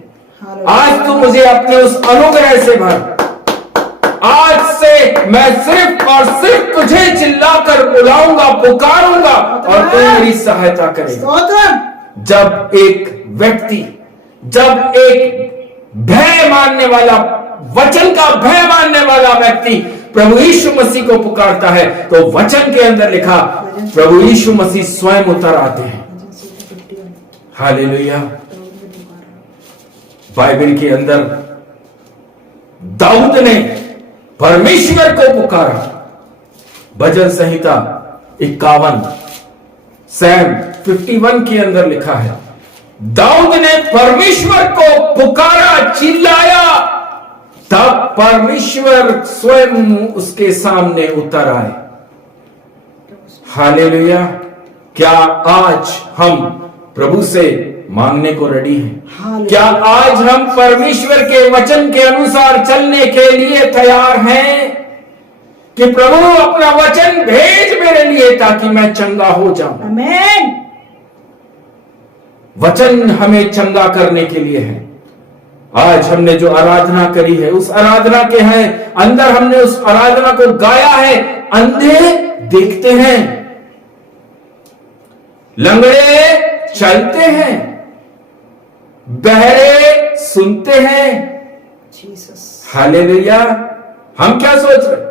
आज तू मुझे अपने उस अनुग्रह से भर, आज से मैं सिर्फ और सिर्फ तुझे चिल्लाकर बुलाऊंगा, पुकारूंगा और तू मेरी सहायता करेगा। जब एक व्यक्ति, जब एक भय मानने वाला, वचन का भय मानने वाला व्यक्ति प्रभु यीशु मसीह को पुकारता है तो वचन के अंदर लिखा प्रभु यीशु मसीह स्वयं उतर आते हैं। हालेलुया। बाइबल के अंदर दाऊद ने परमेश्वर को पुकारा। भजन संहिता 51 सैम 51 के अंदर लिखा है दाऊद ने परमेश्वर को पुकारा, चिल्लाया, तब परमेश्वर स्वयं उसके सामने उतर आए। हालेलुया। क्या आज हम प्रभु से मांगने को रेडी हैं? क्या आज हम परमेश्वर के वचन के अनुसार चलने के लिए तैयार हैं कि प्रभु अपना वचन भेज मेरे लिए ताकि मैं चंगा हो जाऊं? आमीन। वचन हमें चंगा करने के लिए है। आज हमने जो आराधना करी है उस आराधना के हैं अंदर हमने उस आराधना को गाया है। अंधे देखते हैं, लंगड़े चलते हैं, बहरे सुनते हैं। हालेलुया। हम क्या सोच रहे?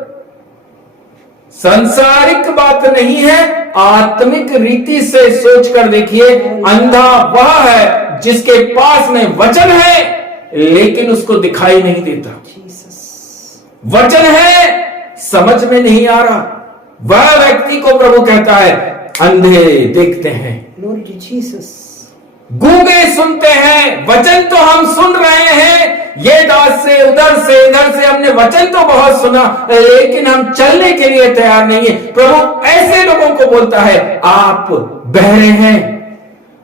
सांसारिक बात नहीं है, आत्मिक रीति से सोचकर देखिए। अंधा वह है जिसके पास में वचन है लेकिन उसको दिखाई नहीं देता। वचन है, समझ में नहीं आ रहा। वह व्यक्ति को प्रभु कहता है अंधे देखते हैं, गूंगे सुनते हैं। वचन तो हम सुन रहे हैं, ये दास से उधर से इधर से हमने वचन तो बहुत सुना लेकिन हम चलने के लिए तैयार नहीं है। प्रभु ऐसे लोगों को बोलता है आप बहरे हैं,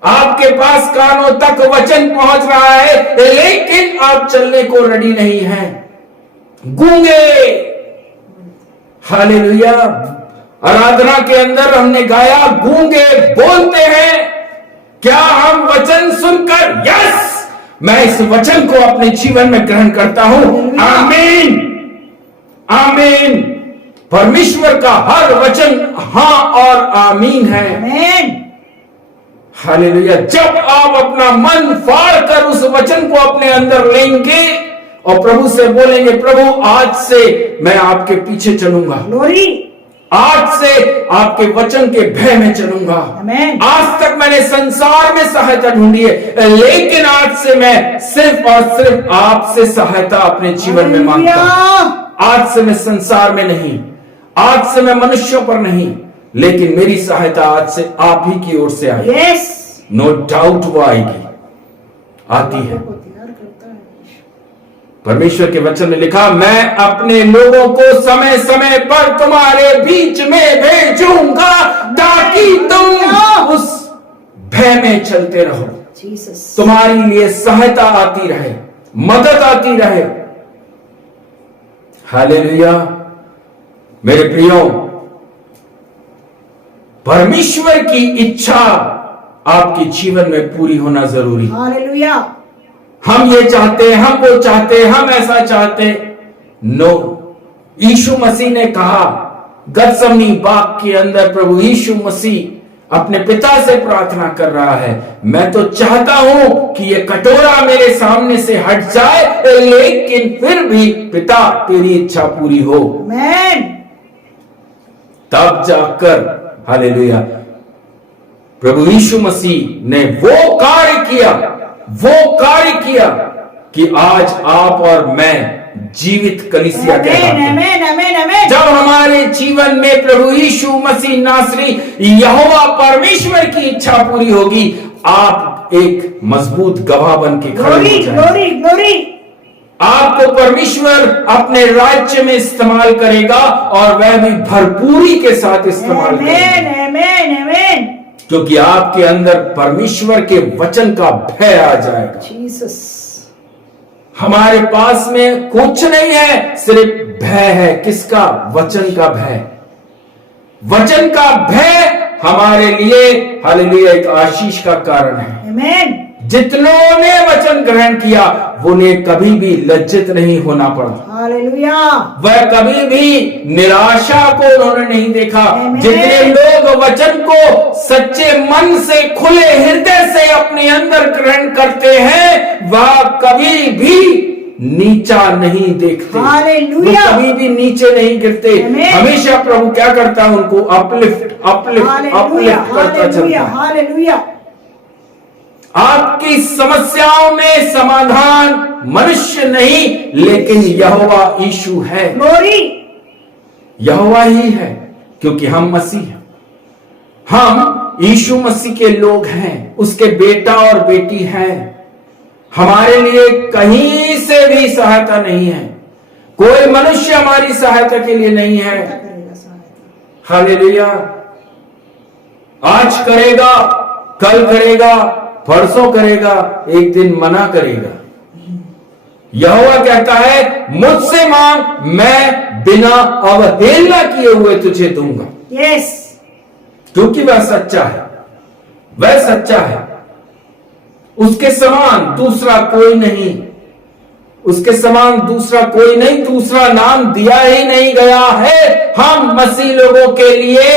आपके पास कानों तक वचन पहुंच रहा है लेकिन आप चलने को रेडी नहीं हैं, गूंगे। हालेलुया। आराधना के अंदर हमने गाया गूंगे बोलते हैं। क्या हम वचन सुनकर यस मैं इस वचन को अपने जीवन में ग्रहण करता हूं? आमीन, आमीन। परमेश्वर का हर वचन हां और आमीन है। आमीन। हालेलुया। जब आप अपना मन फाड़ कर उस वचन को अपने अंदर लेंगे और प्रभु से बोलेंगे प्रभु आज से मैं आपके पीछे चलूंगा, ग्लोरी। आज से आपके वचन के भय में चलूंगा। आमीन। आज तक मैंने संसार में सहायता ढूंढी है लेकिन आज से मैं सिर्फ और सिर्फ आपसे सहायता अपने जीवन में मांगता हूं। आज से मैं संसार में नहीं, आज से मैं मनुष्यों पर नहीं, लेकिन मेरी सहायता आज से आप ही की ओर से आएगी। यस। नो डाउट वो आएगी, आती है। परमेश्वर के वचन ने लिखा मैं अपने लोगों को समय समय पर तुम्हारे बीच में भेजूंगा ताकि तुम उस भय में चलते रहो। तुम्हारे लिए सहायता आती रहे, मदद आती रहे। हालेलुया। मेरे प्रियो, परमेश्वर की इच्छा आपके जीवन में पूरी होना जरूरी है। हालेलुया। हम ये चाहते, हम वो चाहते, हम ऐसा चाहते, नो। यीशु मसीह ने कहा गतसमनी बाग के अंदर, प्रभु यीशु मसीह अपने पिता से प्रार्थना कर रहा है मैं तो चाहता हूं कि ये कटोरा मेरे सामने से हट जाए लेकिन फिर भी पिता तेरी इच्छा पूरी हो। आमीन। तब जाकर हालेलुया प्रभु यीशु मसीह ने वो कार्य किया कि आज आप और मैं जीवित कलीसिया कहलाते हैं। जब हमारे जीवन में प्रभु यीशु मसीह नासरी यहोवा परमेश्वर की इच्छा पूरी होगी, आप एक मजबूत गवाह बन के खड़े हो जाएंगे। आपको परमेश्वर अपने राज्य में इस्तेमाल करेगा और वह भी भरपूरी के साथ इस्तेमाल करेगा, क्योंकि आपके अंदर परमेश्वर के वचन का भय आ जाएगा। हमारे पास में कुछ नहीं है, सिर्फ भय है। किसका? वचन का भय। वचन का भय हमारे लिए हालेलुया एक आशीष का कारण है। आमीन। जितनों ने वचन ग्रहण किया वो ने कभी भी लज्जित नहीं होना पड़ा। हालेलुया। वह कभी भी निराशा को उन्होंने नहीं देखा। जितने लोग वचन को सच्चे मन से, खुले हृदय से अपने अंदर ग्रहण करते हैं, वह कभी भी नीचा नहीं देखते, वो हालेलुया। कभी भी नीचे नहीं गिरते। आमीन। हमेशा प्रभु क्या करता है, उनको अपलिफ्ट अपलिफ्ट हालेलुया, अपलिफ्ट करता चलता हालेलुया, है। हालेलुया। आपकी समस्याओं में समाधान मनुष्य नहीं, लेकिन यहोवा यीशु है। ग्लोरी। यहोवा ही है, क्योंकि हम मसीह हैं। हम यीशु मसीह के लोग हैं, उसके बेटा और बेटी हैं। हमारे लिए कहीं से भी सहायता नहीं है, कोई मनुष्य हमारी सहायता के लिए नहीं है। हालेलुया। आज करेगा, कल करेगा, परसों करेगा, एक दिन मना करेगा। यहोवा कहता है, मुझसे मांग, मैं बिना अवहेलना किए हुए तुझे दूंगा। यस। क्योंकि वह सच्चा है, वह सच्चा है। उसके समान दूसरा कोई नहीं, उसके समान दूसरा कोई नहीं, दूसरा नाम दिया ही नहीं गया है हम मसीह लोगों के लिए।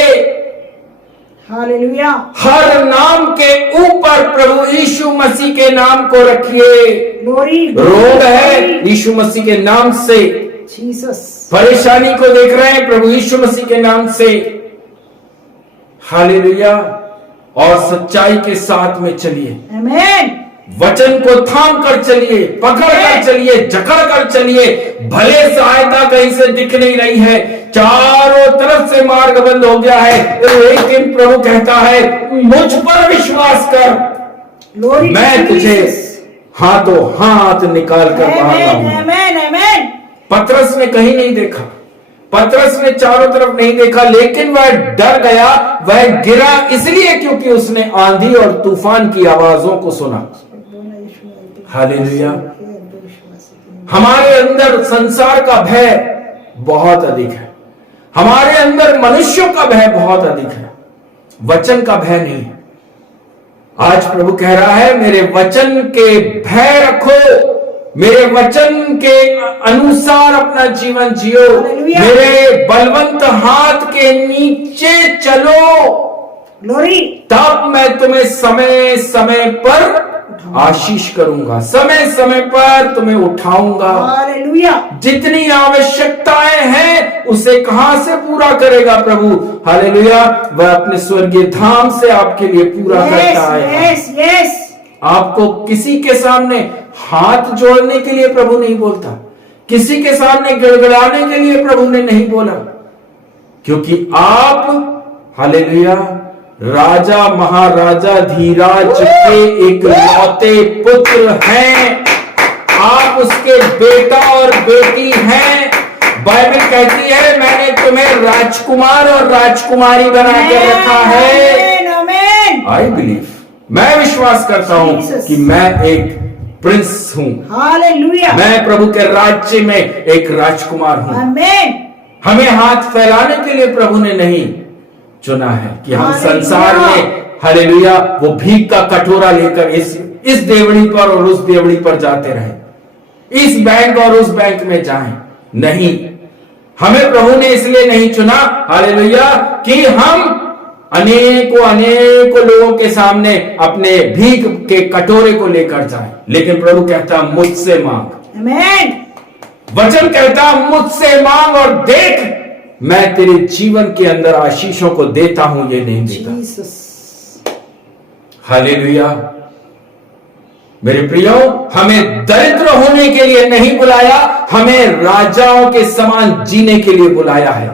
हालेलुया। हर नाम के ऊपर प्रभु यीशु मसीह के नाम को रखिए। ग्लोरी। रोग है, यीशु मसीह के नाम से। जीसस। परेशानी को देख रहे हैं, प्रभु यीशु मसीह के नाम से। हालेलुया। और सच्चाई के साथ में चलिए, आमीन। वचन को थाम कर चलिए, पकड़ कर चलिए, जकड़ कर चलिए। भले सहायता कहीं से दिख नहीं रही है, चारों तरफ से मार्ग बंद हो गया है, लेकिन प्रभु कहता है, मुझ पर विश्वास कर, ग्लोरी। मैं तुझे हाथों हाथ निकाल कर बाहर लाऊंगा। आमीन, आमीन। पतरस ने कहीं नहीं देखा, पतरस ने चारों तरफ नहीं देखा, लेकिन वह डर गया, वह गिरा इसलिए क्योंकि उसने आंधी और तूफान की आवाजों को सुना। हालेलुया। हमारे अंदर संसार का भय बहुत अधिक है, हमारे अंदर मनुष्यों का भय बहुत अधिक है, वचन का भय नहीं है। आज प्रभु कह रहा है, मेरे वचन के भय रखो, मेरे वचन के अनुसार अपना जीवन जियो, मेरे बलवंत हाथ के नीचे चलो, ग्लोरी। तब मैं तुम्हें समय समय पर आशीष करूंगा, समय समय पर तुम्हें उठाऊंगा। हालेलुया। जितनी आवश्यकताएं हैं उसे कहां से पूरा करेगा प्रभु? हालेलुया। वह अपने स्वर्गीय धाम से आपके लिए पूरा करता है। Yes, yes. आपको किसी के सामने हाथ जोड़ने के लिए प्रभु नहीं बोलता, किसी के सामने गड़गड़ाने के लिए प्रभु ने नहीं बोला, क्योंकि आप हालेलुया राजा महाराजा धीराज के एक लौते पुत्र हैं। आप उसके बेटा और बेटी हैं। बाइबल कहती है, मैंने तुम्हें राजकुमार और राजकुमारी बना के रखा है। आई बिलीव, मैं विश्वास करता हूं कि मैं एक प्रिंस हूं। हालेलुया। मैं प्रभु के राज्य में एक राजकुमार हूं। आमीन। हमें हाथ फैलाने के लिए प्रभु ने नहीं चुना है कि हम संसार में हालेलुया वो भीख का कटोरा लेकर इस देवड़ी पर और उस देवड़ी पर जाते रहे, इस बैंक और उस बैंक में जाएं। नहीं, हमें प्रभु ने इसलिए नहीं चुना हालेलुया कि हम अनेकों लोगों के सामने अपने भीख के कटोरे को लेकर जाएं, लेकिन प्रभु कहता मुझसे मांग। आमीन। वचन कहता मुझसे मांग और देख, मैं तेरे जीवन के अंदर आशीषों को देता हूं, ये नहीं देता। हालेलुया। मेरे प्रियो, हमें दरिद्र होने के लिए नहीं बुलाया, हमें राजाओं के समान जीने के लिए बुलाया है।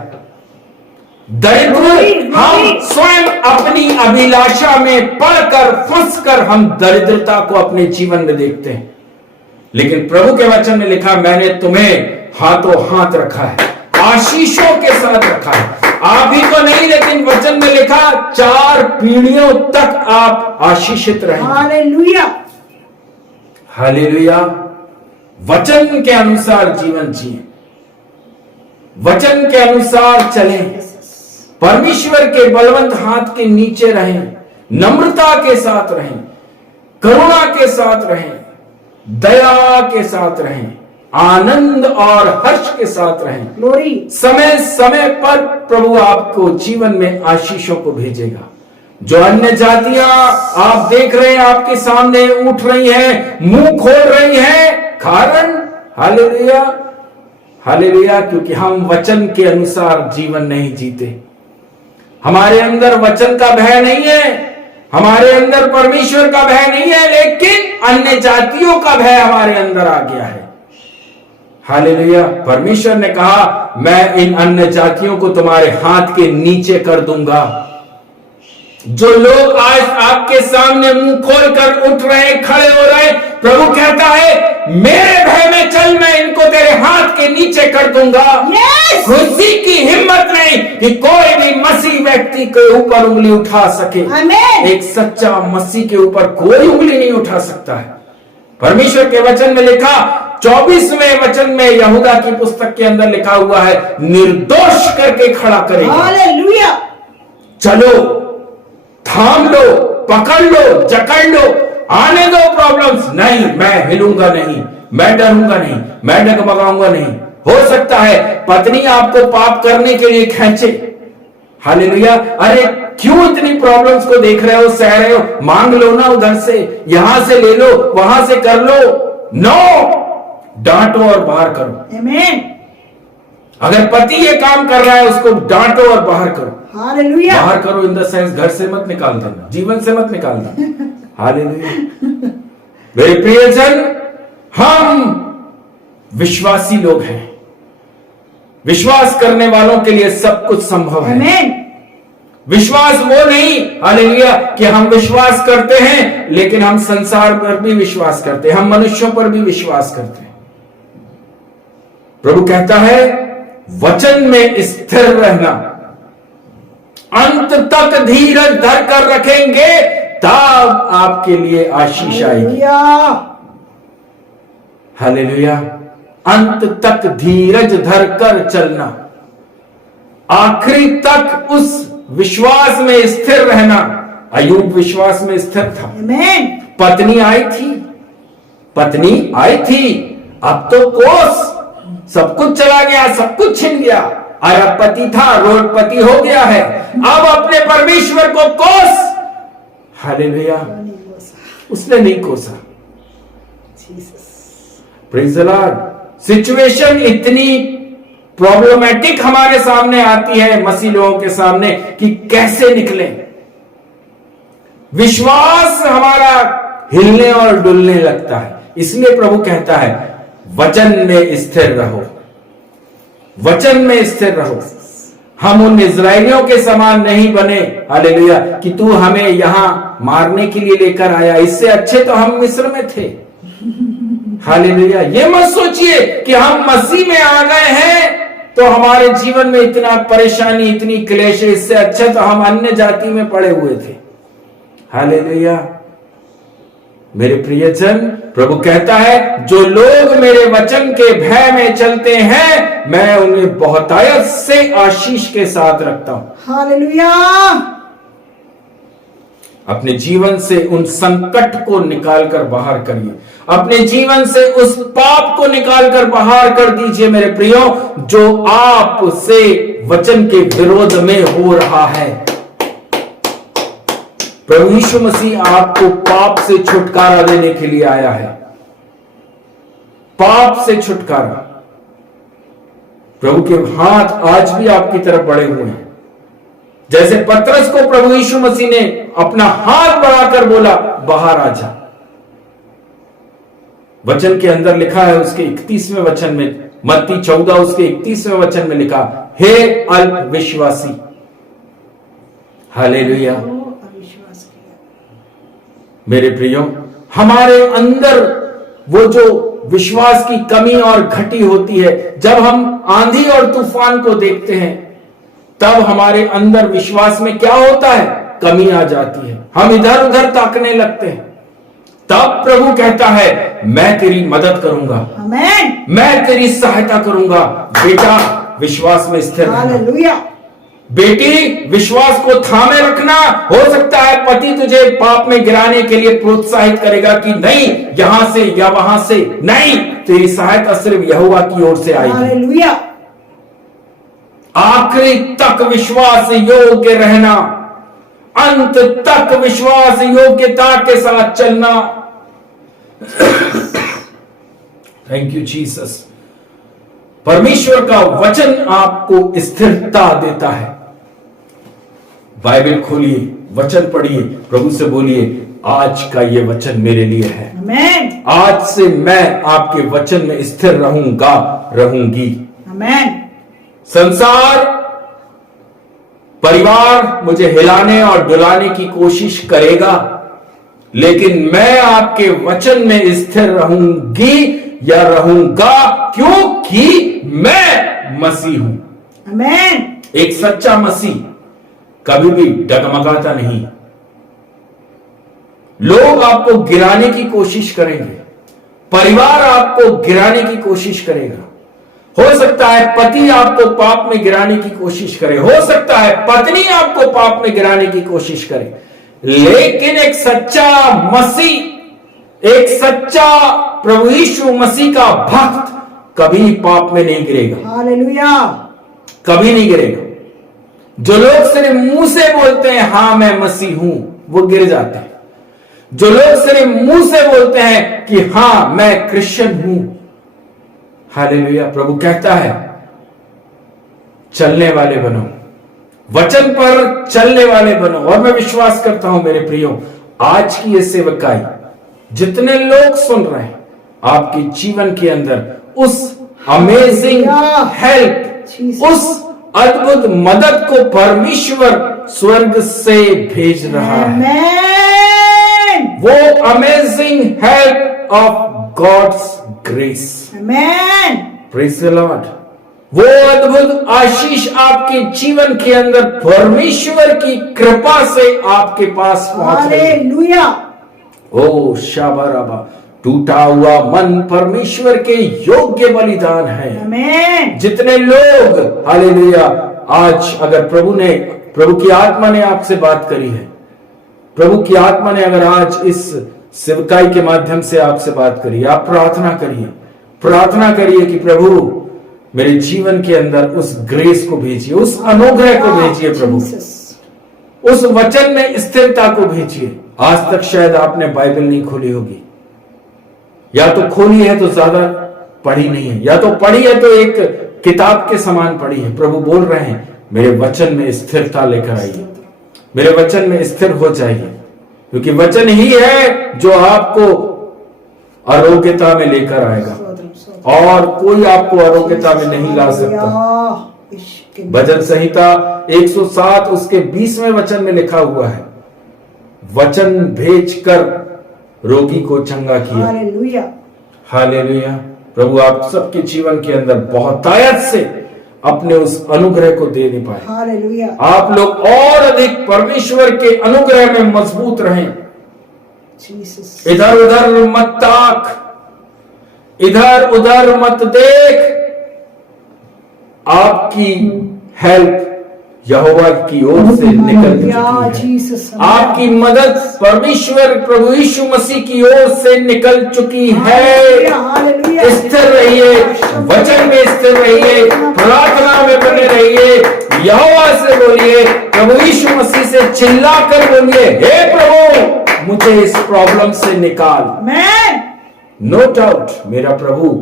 दरिद्र हम स्वयं अपनी अभिलाषा में पड़कर फंसकर हम दरिद्रता को अपने जीवन में देखते हैं, लेकिन प्रभु के वचन ने लिखा, मैंने तुम्हें हाथों हाथ रखा है, आशीषों के साथ रखा है। आप ही तो नहीं, लेकिन वचन में लिखा 4 पीढ़ियों तक आप आशीषित रहें। हालेलुया। हालेलुया। वचन के अनुसार जीवन जिए, वचन के अनुसार चलें, परमेश्वर के बलवंत हाथ के नीचे रहें, नम्रता के साथ रहें, करुणा के साथ रहें, दया के साथ रहें, आनंद और हर्ष के साथ रहें। ग्लोरी। समय समय पर प्रभु आपको जीवन में आशीषों को भेजेगा। जो अन्य जातियां आप देख रहे हैं आपके सामने उठ रही हैं, मुंह खोल रही हैं, कारण हालेलुया, हालेलुया। क्योंकि हम वचन के अनुसार जीवन नहीं जीते, हमारे अंदर वचन का भय नहीं है, हमारे अंदर परमेश्वर का भय नहीं है, लेकिन अन्य जातियों का भय हमारे अंदर आ गया है। हालेलुया। परमेश्वर ने कहा मैं इन अन्य जातियों को तुम्हारे हाथ के नीचे कर दूंगा। जो लोग आज आपके सामने मुंह खोल कर उठ रहे, खड़े हो रहे, प्रभु कहता है मेरे भय में चल, मैं इनको तेरे हाथ के नीचे कर दूंगा। किसी की हिम्मत नहीं कि कोई भी मसीह व्यक्ति के ऊपर उंगली उठा सके। एक सच्चा मसीह के ऊपर कोई उंगली नहीं उठा सकता है। परमेश्वर के वचन में लिखा, 24वें वचन में यहूदा की पुस्तक के अंदर लिखा हुआ है, निर्दोष करके खड़ा करेगा। हालेलुया। चलो, थाम लो, पकड़ लो, जकड़ लो, आने दो प्रॉब्लम्स। नहीं, मैं हिलूंगा नहीं, मैं डरूंगा नहीं, मैं डगमगाऊंगा नहीं। हो सकता है पत्नी आपको पाप करने के लिए खींचे। हालेलुया। अरे क्यों इतनी प्रॉब्लम्स को देख रहे हो, सह रहे हो? मांग लो ना, उधर से, यहां से ले लो, वहां से कर लो। नो, डांटो और बाहर करो। आमीन। अगर पति ये काम कर रहा है, उसको डांटो और बाहर करो। हालेलुया। बाहर करो इन द सेंस घर से मत निकाल देना, जीवन से मत निकाल देना। हालेलुया। मेरे प्रियजन, हम विश्वासी लोग हैं, विश्वास करने वालों के लिए सब कुछ संभव है। आमीन। विश्वास वो नहीं, हालेलुया, कि हम विश्वास करते हैं लेकिन हम संसार पर भी विश्वास करते हैं, हम मनुष्यों पर भी विश्वास करते हैं। प्रभु कहता है वचन में स्थिर रहना, अंत तक धीरज धर कर रखेंगे तब आपके लिए आशीष आएगी। हालेलुया। अंत तक धीरज धर कर चलना, आखिरी तक उस विश्वास में स्थिर रहना। अय्यूब विश्वास में स्थिर था। आमीन। पत्नी आई थी, पत्नी आई थी, अब तो कोस, सब कुछ चला गया, सब कुछ छिन गया। अरबपति था, रोडपति हो गया है, अब अपने परमेश्वर को कोस। हालेलुया। उसने नहीं कोसा। Praise the Lord. सिचुएशन इतनी प्रॉब्लमेटिक हमारे सामने आती है, मसीह लोगों के सामने, कि कैसे निकले। विश्वास हमारा हिलने और डुलने लगता है। इसलिए प्रभु कहता है वचन में स्थिर रहो, वचन में स्थिर रहो। हम उन इजरायलियों के समान नहीं बने, हालेलुया, कि तू हमें यहां मारने के लिए लेकर आया, इससे अच्छे तो हम मिस्र में थे। हालेलुया। ये मत सोचिए कि हम मसीह में आ गए हैं तो हमारे जीवन में इतना परेशानी, इतनी क्लेश, इससे अच्छा तो हम अन्य जाति में पड़े हुए थे। हालेलुया। मेरे प्रियजन, प्रभु कहता है जो लोग मेरे वचन के भय में चलते हैं, मैं उन्हें बहुतायत से आशीष के साथ रखता हूं। हालेलुया। अपने जीवन से उन संकट को निकालकर बाहर करिए, अपने जीवन से उस पाप को निकालकर बाहर कर दीजिए मेरे प्रियो, जो आपसे वचन के विरोध में हो रहा है। प्रभु यीशु मसीह आपको पाप से छुटकारा देने के लिए आया है, पाप से छुटकारा। प्रभु के हाथ आज भी आपकी तरफ बढ़े हुए हैं। जैसे पतरस को प्रभु यीशु मसीह ने अपना हाथ बढ़ाकर बोला बाहर आ जा। वचन के अंदर लिखा है उसके 31वें वचन में, मत्ती 14 उसके 31वें वचन में लिखा, हे अल्प विश्वासी। हालेलुया। मेरे प्रियो, हमारे अंदर वो जो विश्वास की कमी और घटी होती है, जब हम आंधी और तूफान को देखते हैं तब हमारे अंदर विश्वास में क्या होता है, कमी आ जाती है, हम इधर उधर ताकने लगते हैं। तब प्रभु कहता है मैं तेरी मदद करूंगा, आमीन, मैं तेरी सहायता करूंगा। बेटा विश्वास में स्थिर रहना, हालेलुया। बेटी विश्वास को थामे रखना। हो सकता है पति तुझे पाप में गिराने के लिए प्रोत्साहित करेगा कि नहीं यहां से या वहां से, नहीं, तेरी सहायता सिर्फ यहोवा की ओर से आएगी। हालेलुया। आखिरी तक विश्वास योग्य रहना, अंत तक विश्वास योग्यता के साथ चलना। Thank you Jesus. परमेश्वर का वचन आपको स्थिरता देता है। बाइबल खोलिए, वचन पढ़िए, प्रभु से बोलिए आज का ये वचन मेरे लिए है। आमेन। आज से मैं आपके वचन में स्थिर रहूंगा, रहूंगी। आमेन। संसार, परिवार मुझे हिलाने और डुलाने की कोशिश करेगा, लेकिन मैं आपके वचन में स्थिर रहूंगी या रहूंगा, क्योंकि मैं मसीह हूं। आमेन। एक सच्चा मसीह कभी भी डगमगाता नहीं। लोग आपको गिराने की कोशिश करेंगे, परिवार आपको गिराने की कोशिश करेगा। हो सकता है पति आपको पाप में गिराने की कोशिश करे, हो सकता है पत्नी आपको पाप में गिराने की कोशिश करे, लेकिन एक सच्चा मसीह, एक सच्चा प्रभु यीशु मसीह का भक्त कभी पाप में नहीं गिरेगा। हालेलुया। कभी नहीं गिरेगा। जो लोग सिर्फ मुंह से बोलते हैं हां मैं मसीह हूं, वो गिर जाते हैं। जो लोग सिर्फ मुंह से बोलते हैं कि हां मैं क्रिश्चियन हूं, हालेलुया, प्रभु कहता है चलने वाले बनो, वचन पर चलने वाले बनो। और मैं विश्वास करता हूं मेरे प्रियो, आज की ये सेवकाई जितने लोग सुन रहे हैं, आपके जीवन के अंदर उस अमेजिंग हेल्प, उस अद्भुत मदद को परमेश्वर स्वर्ग से भेज रहा है। आमेन। वो amazing help of God's grace. Amen. Praise the Lord. वो अद्भुत आशीष आपके जीवन के अंदर परमेश्वर की कृपा से आपके पास पहुंच रही है। हालेलुया। ओ शाबाराबा, टूटा हुआ मन परमेश्वर के योग्य बलिदान है। आमेन। जितने लोग, हालेलुया, आज अगर प्रभु की आत्मा ने आपसे बात करी है, प्रभु की आत्मा ने अगर आज इस सेवकाई के माध्यम से आपसे बात करी, आप प्रार्थना करिए, प्रार्थना करिए कि प्रभु मेरे जीवन के अंदर उस ग्रेस को भेजिए, उस अनुग्रह को भेजिए, प्रभु उस वचन में स्थिरता को भेजिए। आज तक शायद आपने बाइबल नहीं खोली होगी, या तो खोली है तो ज्यादा पढ़ी नहीं है, या तो पढ़ी है तो एक किताब के समान पढ़ी है। प्रभु बोल रहे हैं मेरे वचन में स्थिरता लेकर आइए, मेरे वचन में स्थिर हो जाइए, क्योंकि वचन ही है जो आपको आरोग्यता में लेकर आएगा, और कोई आपको आरोग्यता में नहीं ला सकता। भजन संहिता 107 उसके 20वें वचन में लिखा हुआ है, वचन भेजकर रोगी को चंगा किया। हालेलुया। हालेलुया। प्रभु आप सबके जीवन के अंदर बहुतायत से अपने उस अनुग्रह को दे नहीं पाए। हालेलुया। आप लोग और अधिक परमेश्वर के अनुग्रह में मजबूत रहें। जीसस। इधर उधर मत ताक, इधर उधर मत देख। आपकी हेल्प यहोवा की ओर से निकल चुकी है। आपकी मदद परमेश्वर प्रभु यीशु मसीह की ओर से निकल चुकी है। स्थिर रहिए, वचन में स्थिर रहिए, प्रार्थना में बने रहिए, यहोवा से बोलिए, प्रभु यीशु मसीह से चिल्लाकर बोलिए, हे प्रभु मुझे इस प्रॉब्लम से निकाल। नो डाउट मेरा प्रभु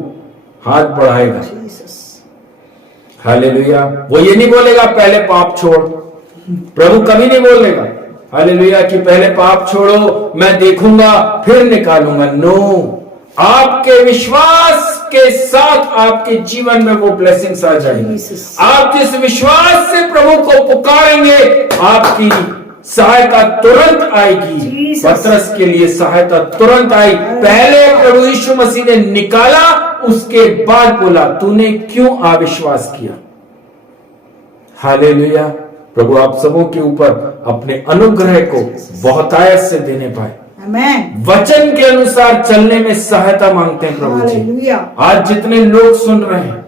हाथ बढ़ाएगा। हालेलुया। वो ये नहीं बोलेगा पहले पाप छोड़, प्रभु कभी नहीं बोलेगा हालेलुया कि पहले पाप छोड़ो मैं देखूंगा फिर निकालूंगा। नो, आपके विश्वास के साथ आपके जीवन में वो ब्लेसिंग्स आ जाएंगी। आप जिस विश्वास से प्रभु को पुकारेंगे आपकी सहायता तुरंत आएगी। पतरस के लिए सहायता तुरंत आई। पहले प्रभु यीशु मसीह ने निकाला, उसके बाद बोला तूने क्यों अविश्वास किया। हालेलुया। प्रभु आप सबों के ऊपर अपने अनुग्रह को बहुतायत से देने पाए। वचन के अनुसार चलने में सहायता मांगते हैं प्रभु जी। आज जितने लोग सुन रहे हैं,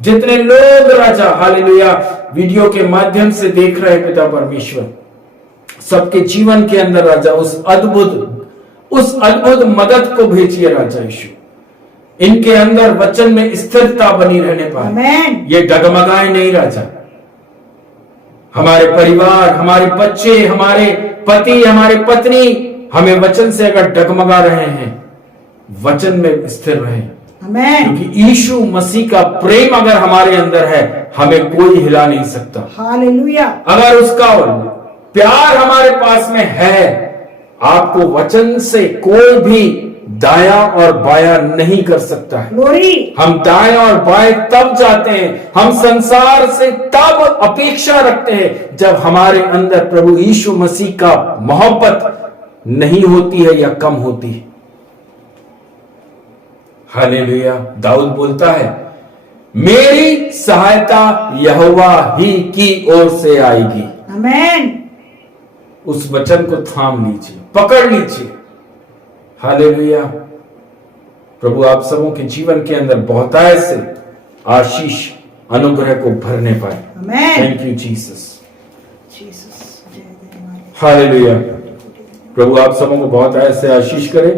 जितने लोग राजा हालेलुया वीडियो के माध्यम से देख रहे हैं, पिता परमेश्वर सबके जीवन के अंदर राजा उस अद्भुत मदद को भेजिए राजा यीशु। इनके अंदर वचन में स्थिरता बनी रहने पाए, ये डगमगाए नहीं राजा। हमारे परिवार, हमारे बच्चे, हमारे पति, हमारे पत्नी हमें वचन से अगर डगमगा रहे हैं, वचन में स्थिर रहें, आमेन। क्योंकि यीशु मसीह का प्रेम अगर हमारे अंदर है, हमें कोई हिला नहीं सकता। हालेलुया। अगर उसका प्यार हमारे पास में है, आपको वचन से कोई भी दाया और बाया नहीं कर सकता है। ग्लोरी। हम दाएं और बाएं तब जाते हैं, हम संसार से तब अपेक्षा रखते हैं जब हमारे अंदर प्रभु यीशु मसीह का मोहब्बत नहीं होती है या कम होती है। हालेलुया। दाऊद बोलता है, मेरी सहायता यहोवा ही की ओर से आएगी। आमेन। उस वचन को थाम लीजिए, पकड़ लीजिए। हालेलुया। प्रभु आप सबों के जीवन के अंदर बहुतायत से आशीष अनुग्रह को भरने पाए। Amen. Thank you Jesus. Jesus. Hallelujah. प्रभु आप सबों को बहुतायत से आशीष करे।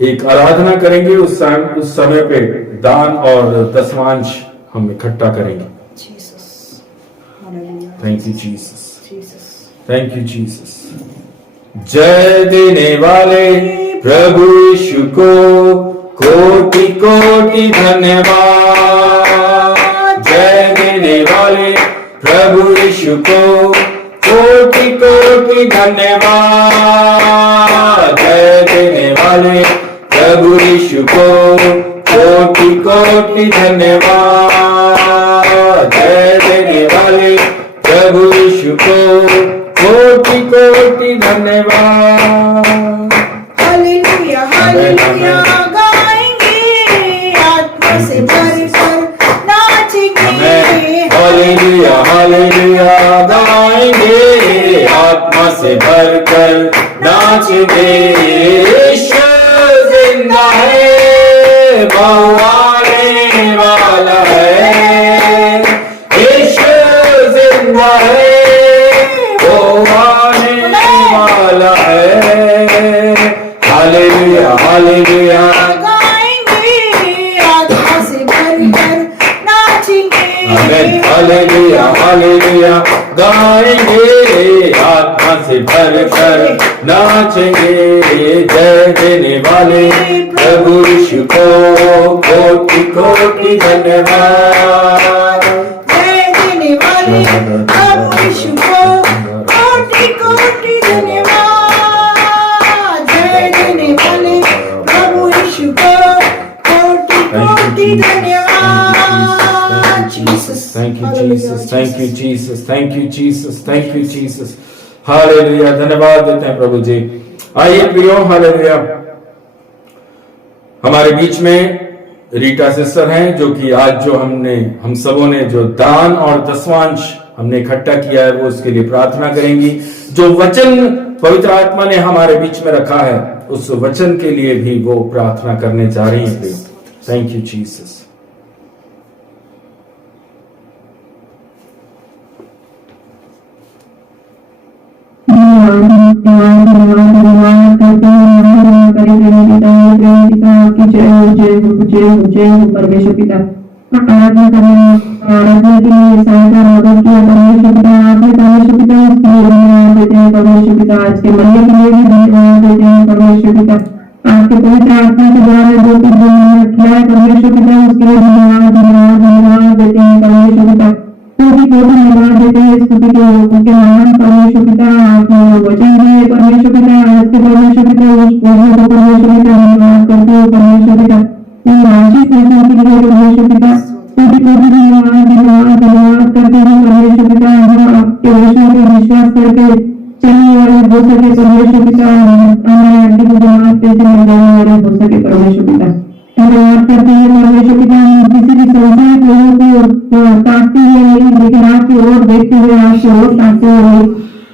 एक आराधना करेंगे, उस समय पे दान और दशमांश हम इकट्ठा करेंगे। Jesus. Hallelujah. Thank you Jesus. Jesus. Thank you Jesus. जय देने वाले प्रभु यीशु को कोटि कोटि धन्यवाद। जय देने वाले प्रभु यीशु को कोटि कोटि धन्यवाद। जय देने वाले प्रभु यीशु को कोटि कोटि धन्यवाद। जय देने वाले प्रभु यीशु को कोटि कोटि धन्यवाद। हालेलुया। हालेलुया गाएंगे, आत्मा से भरकर नाचेंगे। हालेलुया हालेलुया गाएंगे, आत्मा से भरकर नाचेंगे। यीशु जिंदा है, वो आने वाला है। यीशु जिंदा है, वो आने वाला है। हालेलुया हालेलुया गाएंगे, आत्मा से भरकर नाचेंगे। आमेन। हालेलुया हालेलुया गाएंगे, आत्मा से भरकर नाचेंगे। जय देने वाले प्रभु यीशु को कोटि कोटि धन्यवाद। जय देने वाले प्रभु यीशु को कोटि कोटि धन्यवाद। जय देने वाले प्रभु यीशु को कोटि कोटि धन्यवाद। Jesus. Thank you Jesus, thank you Jesus, thank you Jesus, thank you Jesus. Hallelujah. धन्यवाद देते हैं प्रभु जी। आइए प्रियो, हालेलुया। हमारे बीच में रीटा सिस्टर हैं, जो कि आज जो हम सबों ने जो दान और दशमांश हमने इकट्ठा किया है, वो उसके लिए प्रार्थना करेंगी। जो वचन पवित्र आत्मा ने हमारे बीच में रखा है, उस वचन के लिए भी वो प्रार्थना करने जा रही हैं। Thank you Jesus. परमेश्वर पिता आराधना आराधना के लिए सहायता मदद किया परमेश्वर पिता। आपने परमेश्वर पिता इसके लिए धन्यवाद देते हैं परमेश्वर पिता। आज के मरने के लिए भी धन्यवाद देते हैं परमेश्वर पिता। आपके पवित्र आत्मा के द्वारा जो कुछ खिलाया परमेश्वर पिता, उसके लिए धन्यवाद धन्यवाद धन्यवाद देते हैं परमेश्वर पिता। कोटि कोटि धन्यवाद देते हैं स्तुति के महान परमेश्वर पिता। आपने वचन दिए परमेश्वर पिता, आज के परमेश्वर पिता उस वचन को परमेश्वर पिता धन्यवाद करते हो परमेश्वर पिता। आशीष देने के लिए परमेश्वर पिता कोटि कोटि धन्यवाद धन्यवाद धन्यवाद करते हैं परमेश्वर पिता। हम आपके वचन पर विश्वास करके चलने वाले हो सके परमेश्वर पिता। हमारे अड्डी को जमात पे से मिल जाने वाले हो सके परमेश्वर पिता। धन्यवाद करते हैं परमेश्वर पिता। किसी भी संसार को ताकते हुए नहीं, लेकिन आपकी ओर देखते हुए, आपकी ओर ताकते हुए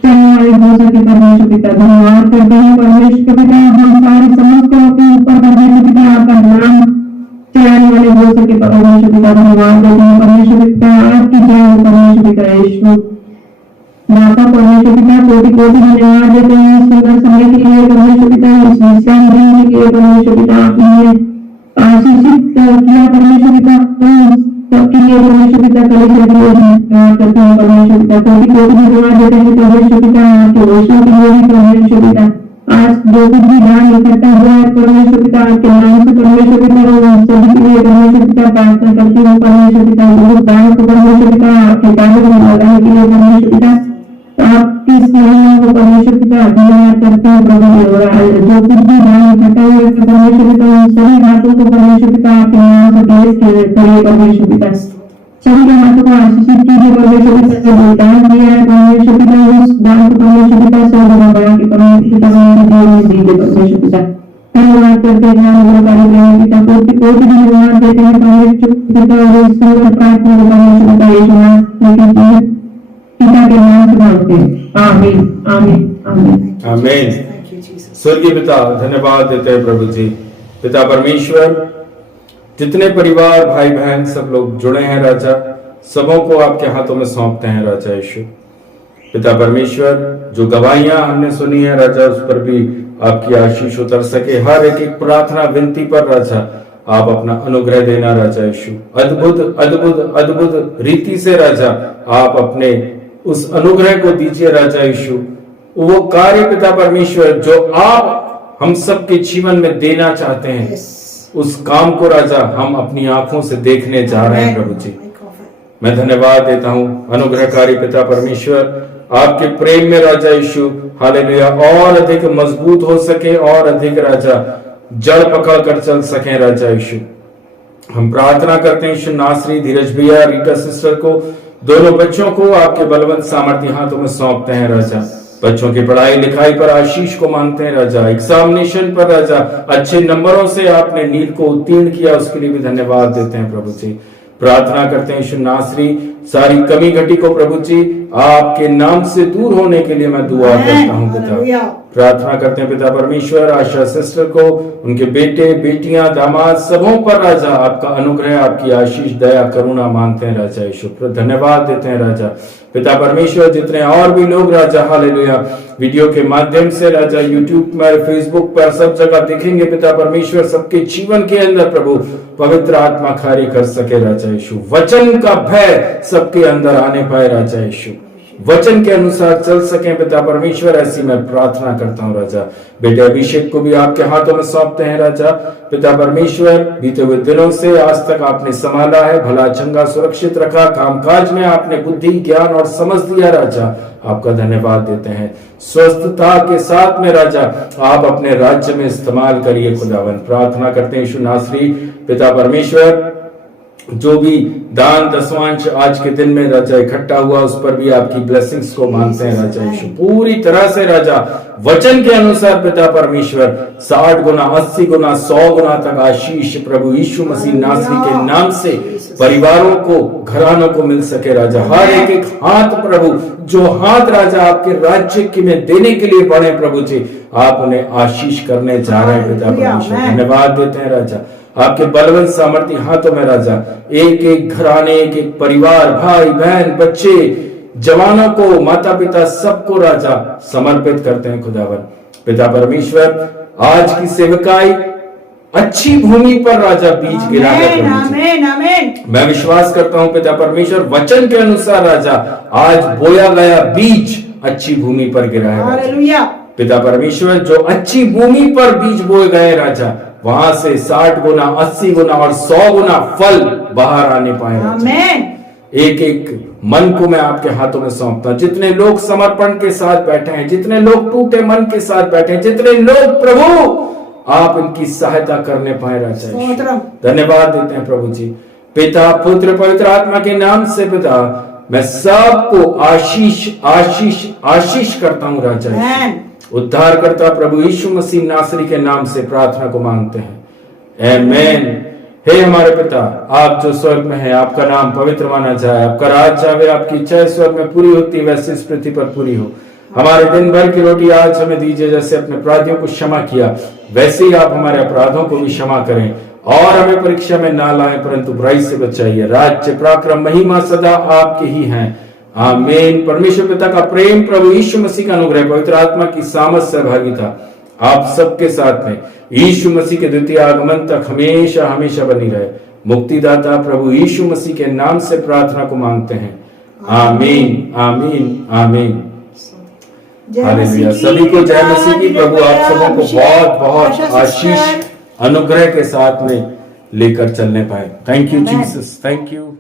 चलने वाले हो सके परमेश्वर पिता। धन्यवाद करते हैं परमेश्वर पिता। हम सारे समस्तों के ऊपर परमेश्वर पिता आपका नाम चलाने वाले हो सके परमेश्वर पिता। धन्यवाद देते हैं परमेश्वर पिता। आपकी जय हो परमेश्वर पिता। यीशु माता परमेश्वर पिता कोटि कोटि धन्यवाद देते हैं सुंदर समय के लिए परमेश्वर पिता। इस विश्राम दिन के लिए परमेश्वर पिता आपने आशीषित किया परमेश्वर पिता। सबके लिए परमेश्वर पिता कलेक्टर के लिए करते हैं परमेश्वर पिता। कोटि कोटि धन्यवाद देते हैं परमेश्वर पिता। आपके वचनों के लिए भी परमेश्वर पिता। आज जो कुछ भी दान इकट्ठा हुआ है परमेश्वर पिता, आपके नाम से परमेश्वर पिता सभी के लिए परमेश्वर पिता प्रार्थना करती हूँ। परमेश्वर पिता उस दान को परमेश्वर पिता आपके कार्य में लगाने के लिए परमेश्वर पिता आपकी इस महिमा को परमेश्वर पिता धन्यवाद करते हैं प्रभु। जो कुछ भी दान इकट्ठा हुए परमेश्वर पिता उन सभी हाथों को परमेश्वर पिता आपके नाम से ब्लेस करिए परमेश्वर पिता। सभी के हाथों को आशीषित कीजिए परमेश्वर पिता। जो दान दिया है परमेश्वर पिता उस दान को परमेश्वर पिता 100 गुना बढ़ा के परमेश्वर पिता दीजिए परमेश्वर पिता। धन्यवाद करते हैं पिता कोटि धन्यवाद देते हैं परमेश्वर पिता और इस सुंदर प्रार्थना को परमेश्वर पिता यीशु मसीह पिता के नाम से मांगते हैं। आमीन आमीन आमीन आमीन। स्वर्गीय पिता धन्यवाद देते हैं प्रभु जी। पिता परमेश्वर जितने परिवार भाई बहन सब लोग जुड़े हैं राजा, सबों को आपके हाथों में सौंपते हैं राजा यीशु। पिता परमेश्वर जो गवाहियां हमने सुनी है राजा, उस पर भी आपकी आशीष उतर सके। हर एक प्रार्थना विनती पर राजा आप अपना अनुग्रह देना राजा यीशु। अद्भुत अद्भुत अद्भुत रीति से राजा आप अपने उस अनुग्रह को दीजिए राजा यीशु। वो कार्य पिता परमेश्वर जो आप हम सबके जीवन में देना चाहते हैं, उस काम को राजा हम अपनी आंखों से देखने जा रहे हैं प्रभु जी। मैं धन्यवाद देता हूं अनुग्रहकारी पिता परमेश्वर, आपके प्रेम में राजा यीशु हालेलुया और अधिक मजबूत हो सके और अधिक राजा जड़ पकड़ कर चल सके राजा यीशु। हम प्रार्थना करते हैं यीशु नासरी, धीरज भैया, रीटा सिस्टर को, दोनों बच्चों को आपके बलवंत सामर्थ्य हाथों में सौंपते हैं राजा। बच्चों की पढ़ाई लिखाई पर आशीष को मांगते हैं राजा। एग्जामिनेशन पर राजा अच्छे नंबरों से आपने नील को उत्तीर्ण किया, उसके लिए भी धन्यवाद देते हैं प्रभु जी। प्रार्थना करते हैं यीशु नासरी, सारी कमी घटी को प्रभु जी आपके नाम से दूर होने के लिए मैं दुआ करता हूँ पिता। प्रार्थना करते हैं पिता परमेश्वर आशा सिस्टर को, उनके बेटे बेटियां दामाद सबों पर राजा आपका अनुग्रह, आपकी आशीष दया करुणा मांगते हैं राजा यीशु। धन्यवाद देते हैं राजा पिता परमेश्वर। जितने और भी लोग राजा हालेलुया वीडियो के माध्यम से राजा यूट्यूब पर, फेसबुक पर सब जगह देखेंगे पिता परमेश्वर, सबके जीवन के अंदर प्रभु पवित्र आत्मा कार्य कर सके राजा यीशु। वचन का भय सबके अंदर आने पाए राजा यीशु, वचन के अनुसार चल सके पिता परमेश्वर, ऐसी मैं प्रार्थना करता हूँ राजा। बेटे अभिषेक को भी आपके हाथों में सौंपते हैं राजा पिता परमेश्वर। बीते हुए दिनों से आज तक आपने संभाला है, भला चंगा सुरक्षित रखा, कामकाज में आपने बुद्धि ज्ञान और समझ दिया राजा, आपका धन्यवाद देते हैं। स्वस्थता के साथ में राजा आप अपने राज्य में इस्तेमाल करिए खुदावन। प्रार्थना करते हैं यीशु नासरी पिता परमेश्वर, जो भी दान दसवांश आज के दिन में राजा इकट्ठा हुआ, उस पर भी आपकी ब्लेसिंग्स को मांगते हैं राजा यीशु। पूरी तरह से राजा वचन के अनुसार पिता परमेश्वर 60 गुना 80 गुना 100 गुना तक आशीष प्रभु यीशु मसीह नासरी के नाम से परिवारों को, घरानों को मिल सके राजा। हर एक एक हाथ प्रभु, जो हाथ राजा आपके राज्य के में देने के लिए बढ़े प्रभु जी, आप उन्हें आशीष करने जा रहे हैं पिता परमेश्वर। धन्यवाद देते हैं राजा आपके बलवंत सामर्थ्य हाथों में राजा। एक एक घराने, एक एक परिवार, भाई बहन, बच्चे, जवानों को, माता पिता सबको राजा समर्पित करते हैं खुदावन। पिता परमेश्वर आज की सेवकाई अच्छी भूमि पर राजा बीज गिरा है। मैं विश्वास करता हूं पिता परमेश्वर, वचन के अनुसार राजा आज बोया गया बीज अच्छी भूमि पर गिरा है पिता परमेश्वर। जो अच्छी भूमि पर बीज बोए गए राजा, वहां से 60 गुना 80 गुना और 100 गुना फल बाहर आने पाए राजा। एक एक मन को मैं आपके हाथों में सौंपता हूं। जितने लोग समर्पण के साथ बैठे हैं, जितने लोग टूटे मन के साथ बैठे हैं, जितने लोग प्रभु आप इनकी सहायता करने पाए राजा, धन्यवाद देते हैं प्रभु जी। पिता पुत्र पवित्र आत्मा के नाम से पिता मैं सबको आशीष आशीष आशीष करता हूं राजा। उद्धार करता प्रभु यीशु मसीह नासरी के नाम से प्रार्थना को मांगते हैं, आमीन। हे हमारे पिता आप जो स्वर्ग में हैं, आपका नाम पवित्र माना जाए, आपका राज आवे, आपकी इच्छा स्वर्ग में पूरी होती है वैसे इस पृथ्वी पर पूरी हो। हमारे दिन भर की रोटी आज हमें दीजिए, जैसे अपने अपराधियों को क्षमा किया वैसे ही आप हमारे अपराधों को भी क्षमा करें, और हमें परीक्षा में ना लाएं परंतु बुराई से बचाइए। राज्य पराक्रम महिमा सदा आपके ही हैं, आमीन। परमेश्वर पिता का प्रेम, प्रभु यीशु मसीह का अनुग्रह, पवित्र आत्मा की सामर्थ सहभागिता आप सबके साथ में यीशु मसीह के द्वितीय आगमन तक हमेशा हमेशा बनी रहे। मुक्तिदाता प्रभु यीशु मसीह के नाम से प्रार्थना को मांगते हैं, आमीन आमीन आमीन। हालेलुया। सभी को जय मसीह की। प्रभु आप सबों को बहुत बहुत आशीष अनुग्रह के साथ में लेकर चलने पाए। Thank you Jesus, thank you.